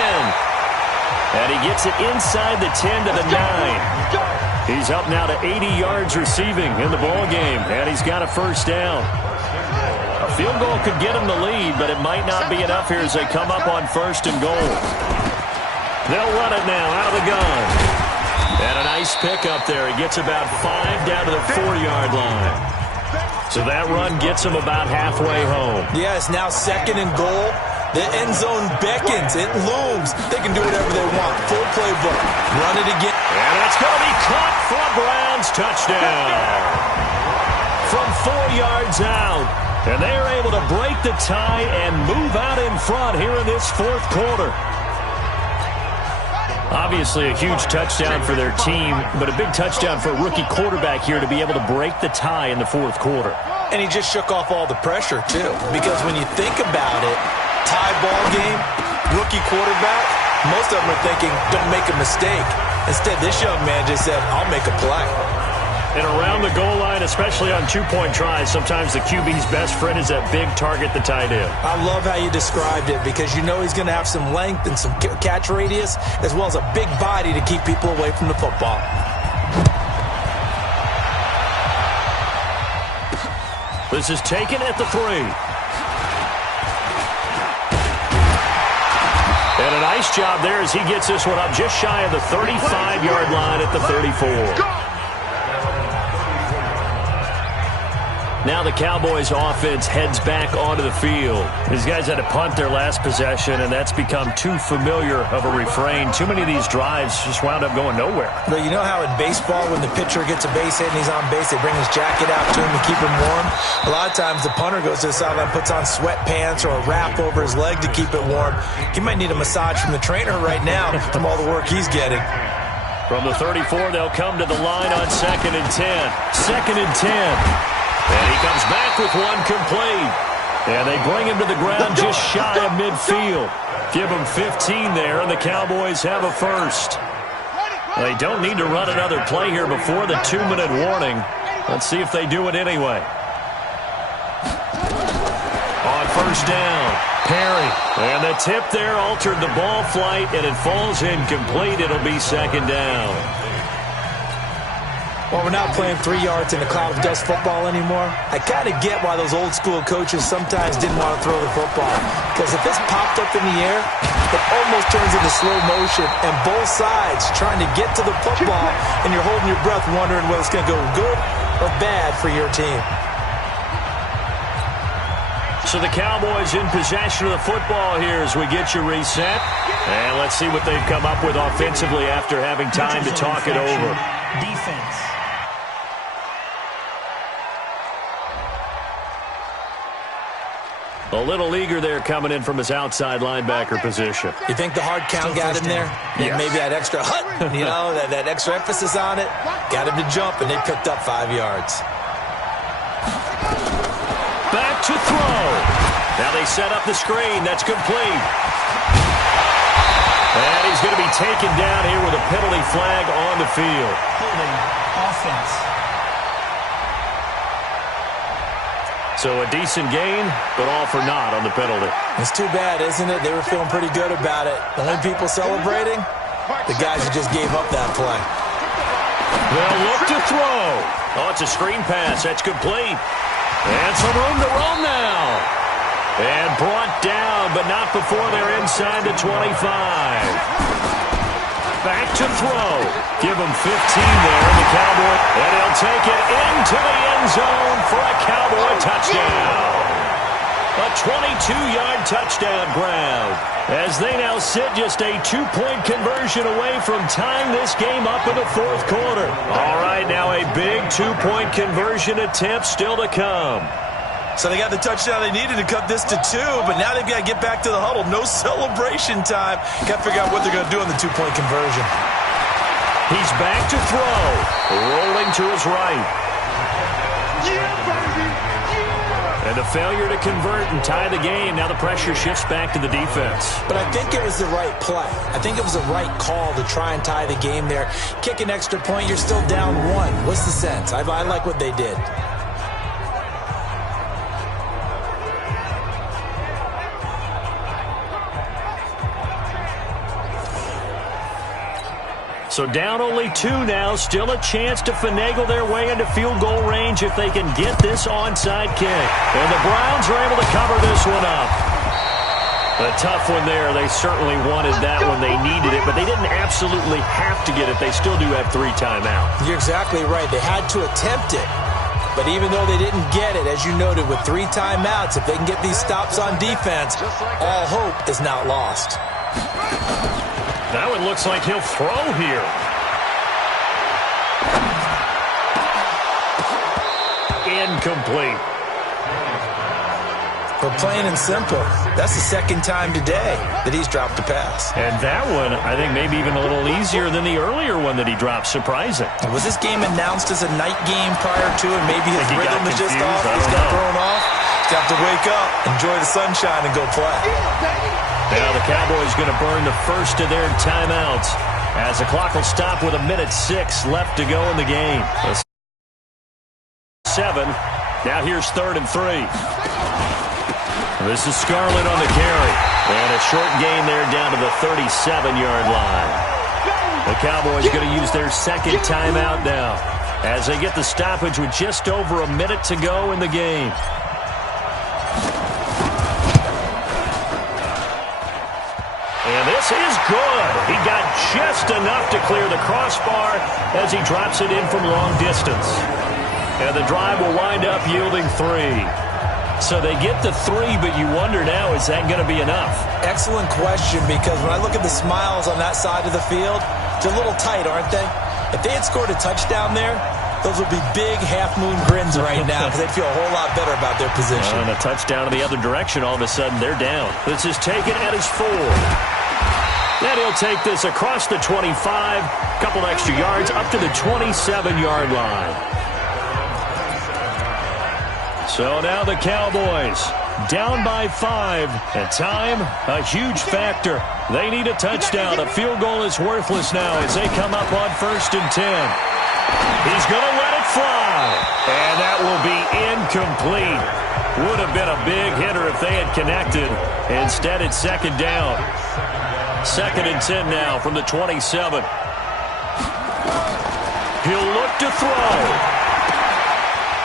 And he gets it inside the 10 to the 9. He's up now to 80 yards receiving in the ballgame, and he's got a 1st down. A field goal could get him the lead, but it might not be enough here as they come up on 1st and goal. They'll run it now out of the gun. And a nice pickup there. He gets about 5 down to the 4-yard line. So that run gets him about halfway home. Yeah, it's now 2nd and goal. The end zone beckons. It looms. They can do whatever they want. Full playbook. Run it again. And that's going to be caught for a Browns touchdown. From 4 yards out. And they are able to break the tie and move out in front here in this 4th quarter. Obviously a huge touchdown for their team, but a big touchdown for a rookie quarterback here to be able to break the tie in the 4th quarter. And he just shook off all the pressure, too. Because when you think about it, tie ball game, rookie quarterback, most of them are thinking, don't make a mistake. Instead, this young man just said, I'll make a play. And around the goal line, especially on 2-point tries, sometimes the QB's best friend is that big target, the tight end. I love how you described it because you know he's going to have some length and some catch radius as well as a big body to keep people away from the football. This is taken at the 3. And a nice job there as he gets this one up just shy of the 35-yard line at the 34. Now the Cowboys offense heads back onto the field. These guys had to punt their last possession, and that's become too familiar of a refrain. Too many of these drives just wound up going nowhere. But you know how in baseball when the pitcher gets a base hit and he's on base, they bring his jacket out to him to keep him warm? A lot of times the punter goes to the sideline, puts on sweatpants or a wrap over his leg to keep it warm. He might need a massage from the trainer right now from all the work he's getting. From the 34, they'll come to the line on 2nd and 10. 2nd and 10. And he comes back with one complete. And they bring him to the ground just shy of midfield. Give him 15 there, and the Cowboys have a 1st. They don't need to run another play here before the 2-minute warning. Let's see if they do it anyway. On 1st down, Perry. And the tip there altered the ball flight, and it falls incomplete. It'll be 2nd down. Well, we're not playing 3 yards in a cloud of dust football anymore. I kind of get why those old school coaches sometimes didn't want to throw the football. Because if it's popped up in the air, it almost turns into slow motion. And both sides trying to get to the football, and you're holding your breath wondering whether it's going to go good or bad for your team. So the Cowboys in possession of the football here as we get you reset. And let's see what they've come up with offensively after having time to talk it over. Defense. A little eager there coming in from his outside linebacker position. You think the hard count got him there? Yes. Maybe that extra that extra emphasis on it got him to jump, and they picked up 5 yards. Back to throw. Now they set up the screen. That's complete. And he's he's going to be taken down here with a penalty flag on the field. Holding offense. So a decent gain, but all for naught on the penalty. It's too bad, isn't it? They were feeling pretty good about it. The only people celebrating, the guys who just gave up that play. They'll look to throw. Oh, it's a screen pass. That's complete. And some room to roam now. And brought down, but not before they're inside the 25. Back to throw. Give him 15 there, the Cowboy. And he'll take it into the end zone for a Cowboy touchdown. A 22-yard touchdown grab. As they now sit just a 2-point conversion away from tying this game up in the fourth quarter. All right, now a big 2-point conversion attempt still to come. So they got the touchdown they needed to cut this to 2, but now they've got to get back to the huddle. No celebration time. Got to figure out what they're going to do on the 2-point conversion. He's back to throw. Rolling to his right. And a failure to convert and tie the game. Now the pressure shifts back to the defense. But I think it was the right play. I think it was the right call to try and tie the game there. Kick an extra point, you're still down 1. What's the sense? I like what they did. So down only 2 now. Still a chance to finagle their way into field goal range if they can get this onside kick. And the Browns are able to cover this one up. A tough one there. They certainly wanted that one. They needed it, but they didn't absolutely have to get it. They still do have 3 timeouts. You're exactly right. They had to attempt it. But even though they didn't get it, as you noted, with 3 timeouts, if they can get these stops on defense, all hope is not lost. Now it looks like he'll throw here. Incomplete. But plain and simple, that's the second time today that he's dropped a pass. And that one, I think, maybe even a little easier than the earlier one that he dropped. Surprising. Was this game announced as a night game prior to it? Maybe his rhythm is just off. He's got thrown off. He's got to wake up, enjoy the sunshine, and go play. Now the Cowboys going to burn the first of their timeouts as the clock will stop with 1:06 left to go in the game. 7. Now here's 3rd and 3. This is Scarlett on the carry. And a short gain there down to the 37-yard line. The Cowboys going to use their second timeout now as they get the stoppage with just over a minute to go in the game. And this is good. He got just enough to clear the crossbar as he drops it in from long distance. And the drive will wind up yielding 3. So they get the 3, but you wonder now, is that going to be enough? Excellent question, because when I look at the smiles on that side of the field, they're a little tight, aren't they? If they had scored a touchdown there, those would be big half-moon grins right now because they'd feel a whole lot better about their position. And a touchdown in the other direction, all of a sudden they're down. This is taken at his 4. Then he'll take this across the 25, couple extra yards up to the 27-yard line. So now the Cowboys down by 5. And time, a huge factor. They need a touchdown. A field goal is worthless now as they come up on 1st and 10. He's going to let it fly. And that will be incomplete. Would have been a big hitter if they had connected. Instead, it's 2nd down. 2nd and 10 now from the 27. He'll look to throw.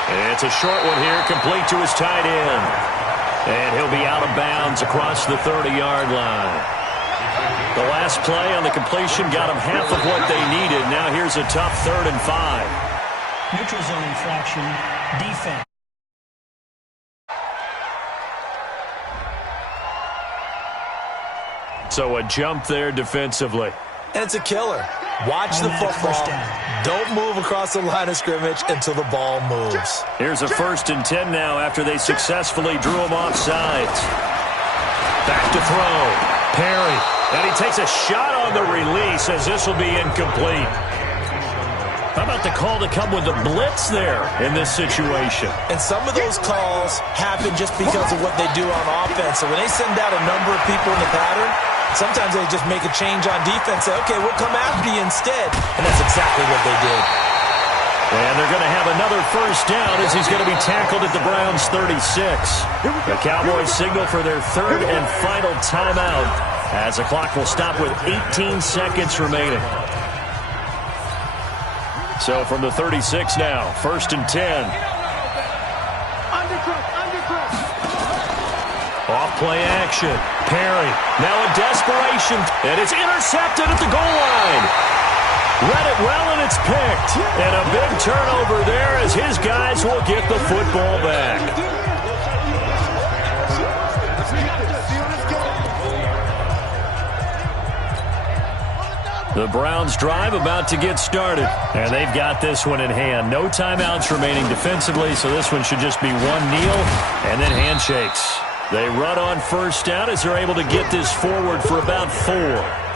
And it's a short one here, complete to his tight end. And he'll be out of bounds across the 30-yard line. The last play on the completion got him half of what they needed. Now here's a tough 3rd and 5. Neutral zone infraction, defense. So a jump there defensively. And it's a killer. Watch the football. Don't move across the line of scrimmage until the ball moves. Here's a 1st and 10 now after they successfully drew him off sides. Back to throw. Perry. And he takes a shot on the release as this will be incomplete. How about the call to come with the blitz there in this situation? And some of those calls happen just because of what they do on offense. So when they send out a number of people in the pattern, Sometimes they just make a change on defense, say, okay, we'll come after you instead. And that's exactly what they did. And they're going to have another first down as he's going to be tackled at the Browns' 36. The Cowboys signal for their third and final timeout as the clock will stop with 18 seconds remaining. So from the 36 now, 1st and 10. Off play action. Perry. Now a desperation. And it's intercepted at the goal line. Read it well, and it's picked. And a big turnover there as his guys will get the football back. The Browns drive about to get started. And they've got this one in hand. No timeouts remaining defensively, so this one should just be one kneel and then handshakes. They run on first down as they're able to get this forward for about 4.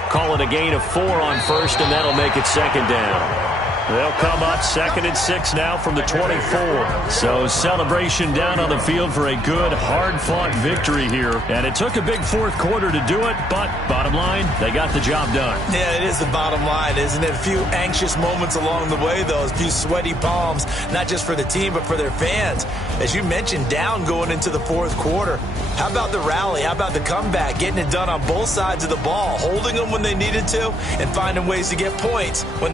Call it a gain of 4 on first, and that'll make it second down. They'll come up 2nd and 6 now from the 24. So celebration down on the field for a good, hard-fought victory here. And it took a big fourth quarter to do it, but bottom line, they got the job done. Yeah, it is the bottom line, isn't it? A few anxious moments along the way, though. A few sweaty palms, not just for the team, but for their fans. As you mentioned, down going into the fourth quarter. How about the rally? How about the comeback? Getting it done on both sides of the ball, holding them when they needed to, and finding ways to get points when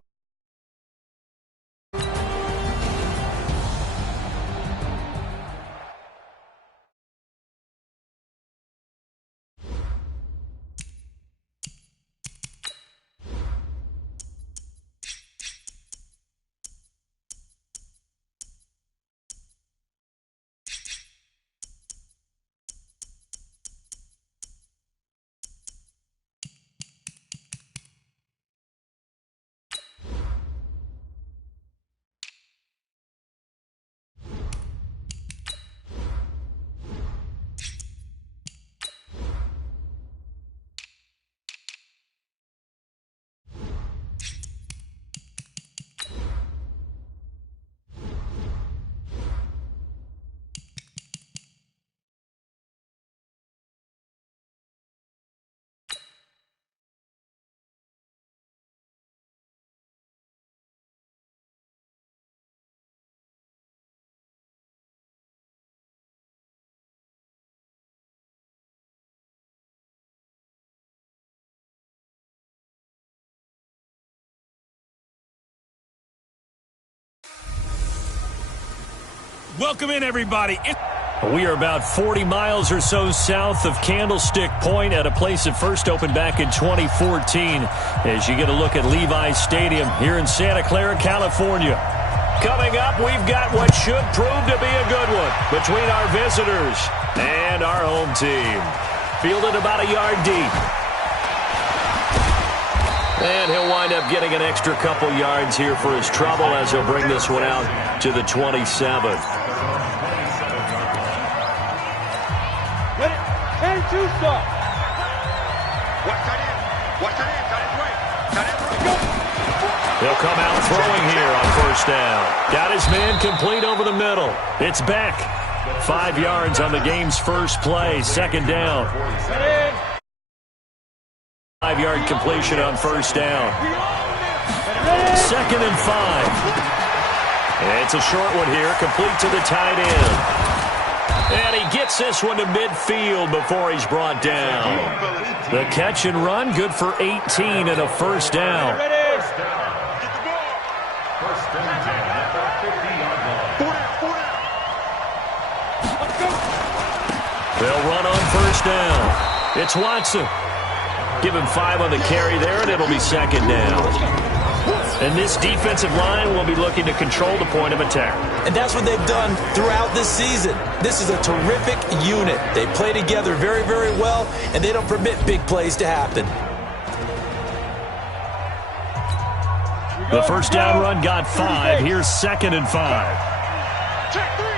Welcome in, everybody. We are about 40 miles or so south of Candlestick Point at a place that first opened back in 2014 as you get a look at Levi's Stadium here in Santa Clara, California. Coming up, we've got what should prove to be a good one between our visitors and our home team. Fielded about a yard deep. And he'll wind up getting an extra couple yards here for his trouble as he'll bring this one out to the 27. They'll come out throwing here on first down. Got his man complete over the middle. It's back. 5 yards on the game's first play. Second down. 5-yard completion on first down. 2nd and 5. It's a short one here, complete to the tight end. And he gets this one to midfield before he's brought down. The catch and run, good for 18 and a first down. They'll run on first down. It's Watson. Give him 5 on the carry there, and it'll be second down. And this defensive line will be looking to control the point of attack. And that's what they've done throughout this season. This is a terrific unit. They play together very, very well, and they don't permit big plays to happen. The first down run got 5. Here's 2nd and 5. Check three.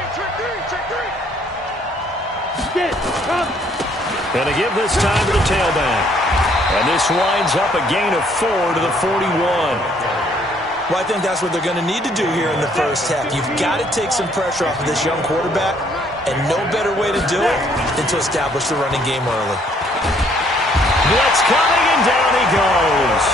And to give this time to the tailback. And this winds up a gain of 4 to the 41. Well, I think that's what they're going to need to do here in the first half. You've got to take some pressure off of this young quarterback, and no better way to do it than to establish the running game early. Blitz coming, and down he goes.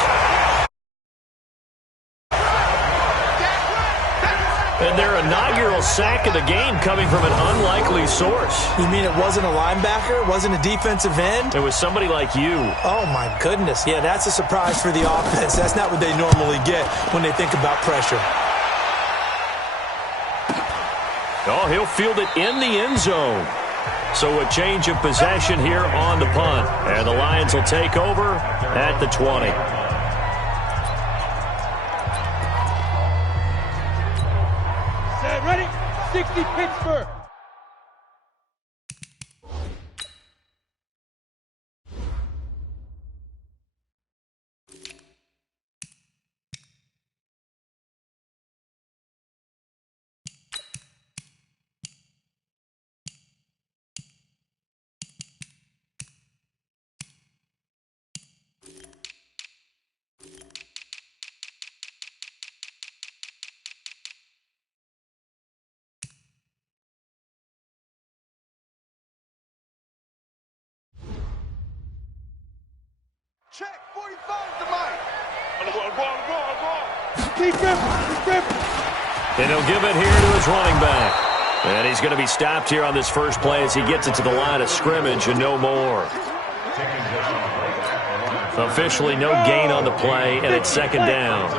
And their inaugural sack of the game coming from an unlikely source. You mean it wasn't a linebacker? It wasn't a defensive end? It was somebody like you. Oh, my goodness. Yeah, that's a surprise for the offense. That's not what they normally get when they think about pressure. Oh, he'll field it in the end zone. So a change of possession here on the punt. And the Lions will take over at the 20. Set, ready? 60 Pittsburgh. Check, 45 to Mike. Keep grip. And he'll give it here to his running back. And he's going to be stopped here on this first play as he gets it to the line of scrimmage and no more. Officially no gain on the play, and it's second down.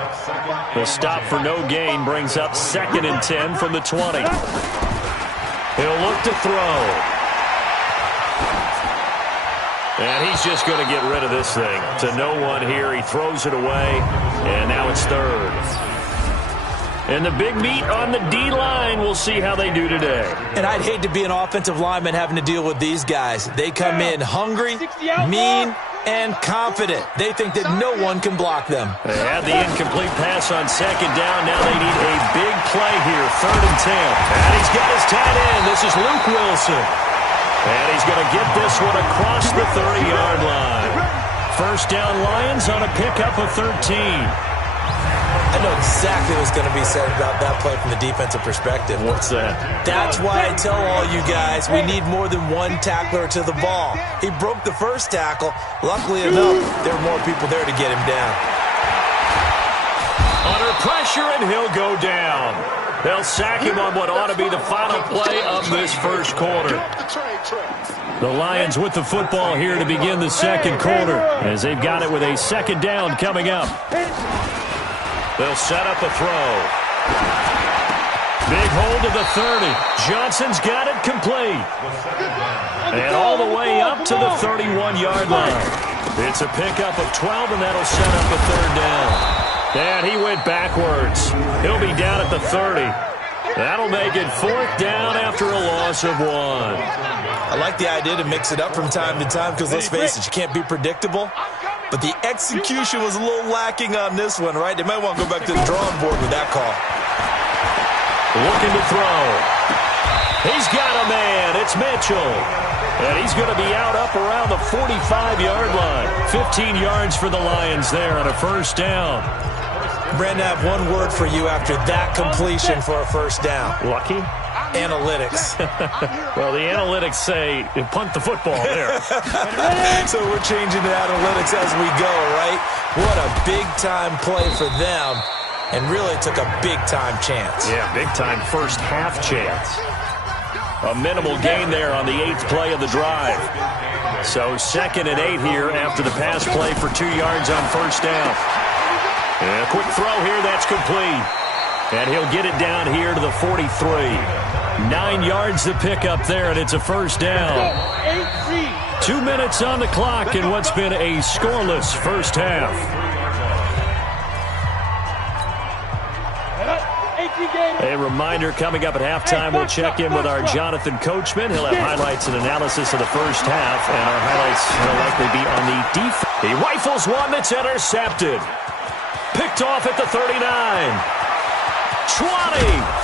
The stop for no gain brings up 2nd and 10 from the 20. He'll look to throw. And he's just going to get rid of this thing. To no one here. He throws it away. And now it's 3rd. And the big meat on the D-line. We'll see how they do today. And I'd hate to be an offensive lineman having to deal with these guys. They come in hungry, mean, and confident. They think that no one can block them. They had the incomplete pass on 2nd down. Now they need a big play here. 3rd and 10. And he's got his tight end. This is Luke Wilson. And he's going to get this one across the 30-yard line. First down Lions on a pickup of 13. I know exactly what's going to be said about that play from the defensive perspective. What's that? That's why I tell all you guys we need more than one tackler to the ball. He broke the first tackle. Luckily enough, there were more people there to get him down. Under pressure, and he'll go down. They'll sack him on what ought to be the final play of this first quarter. The Lions with the football here to begin the second quarter as they've got it with a 2nd down coming up. They'll set up a throw. Big hold to the 30. Johnson's got it complete. And all the way up to the 31-yard line. It's a pickup of 12, and that'll set up a 3rd down. And he went backwards. He'll be down at the 30. That'll make it 4th down after a loss of 1. I like the idea to mix it up from time to time because, let's face it, you can't be predictable. But the execution was a little lacking on this one, right? They might want to go back to the drawing board with that call. Looking to throw. He's got a man. It's Mitchell. And he's going to be out up around the 45-yard line. 15 yards for the Lions there on a first down. Brandon, I have one word for you after that completion for a first down. Lucky? Analytics. Well, the analytics say punt the football there. So we're changing the analytics as we go, right? What a big-time play for them, and really took a big-time chance. Yeah, big-time first half chance. A minimal gain there on the 8th play of the drive. So 2nd and 8 here after the pass play for 2 yards on first down. And a quick throw here, that's complete. And he'll get it down here to the 43. 9 yards to pick up there, and it's a first down. 2 minutes on the clock in what's been a scoreless first half. A reminder, coming up at halftime, we'll check in with our Jonathan Coachman. He'll have highlights and analysis of the first half, and our highlights will likely be on the defense. He rifles one that's intercepted. Picked off at the 39. 20.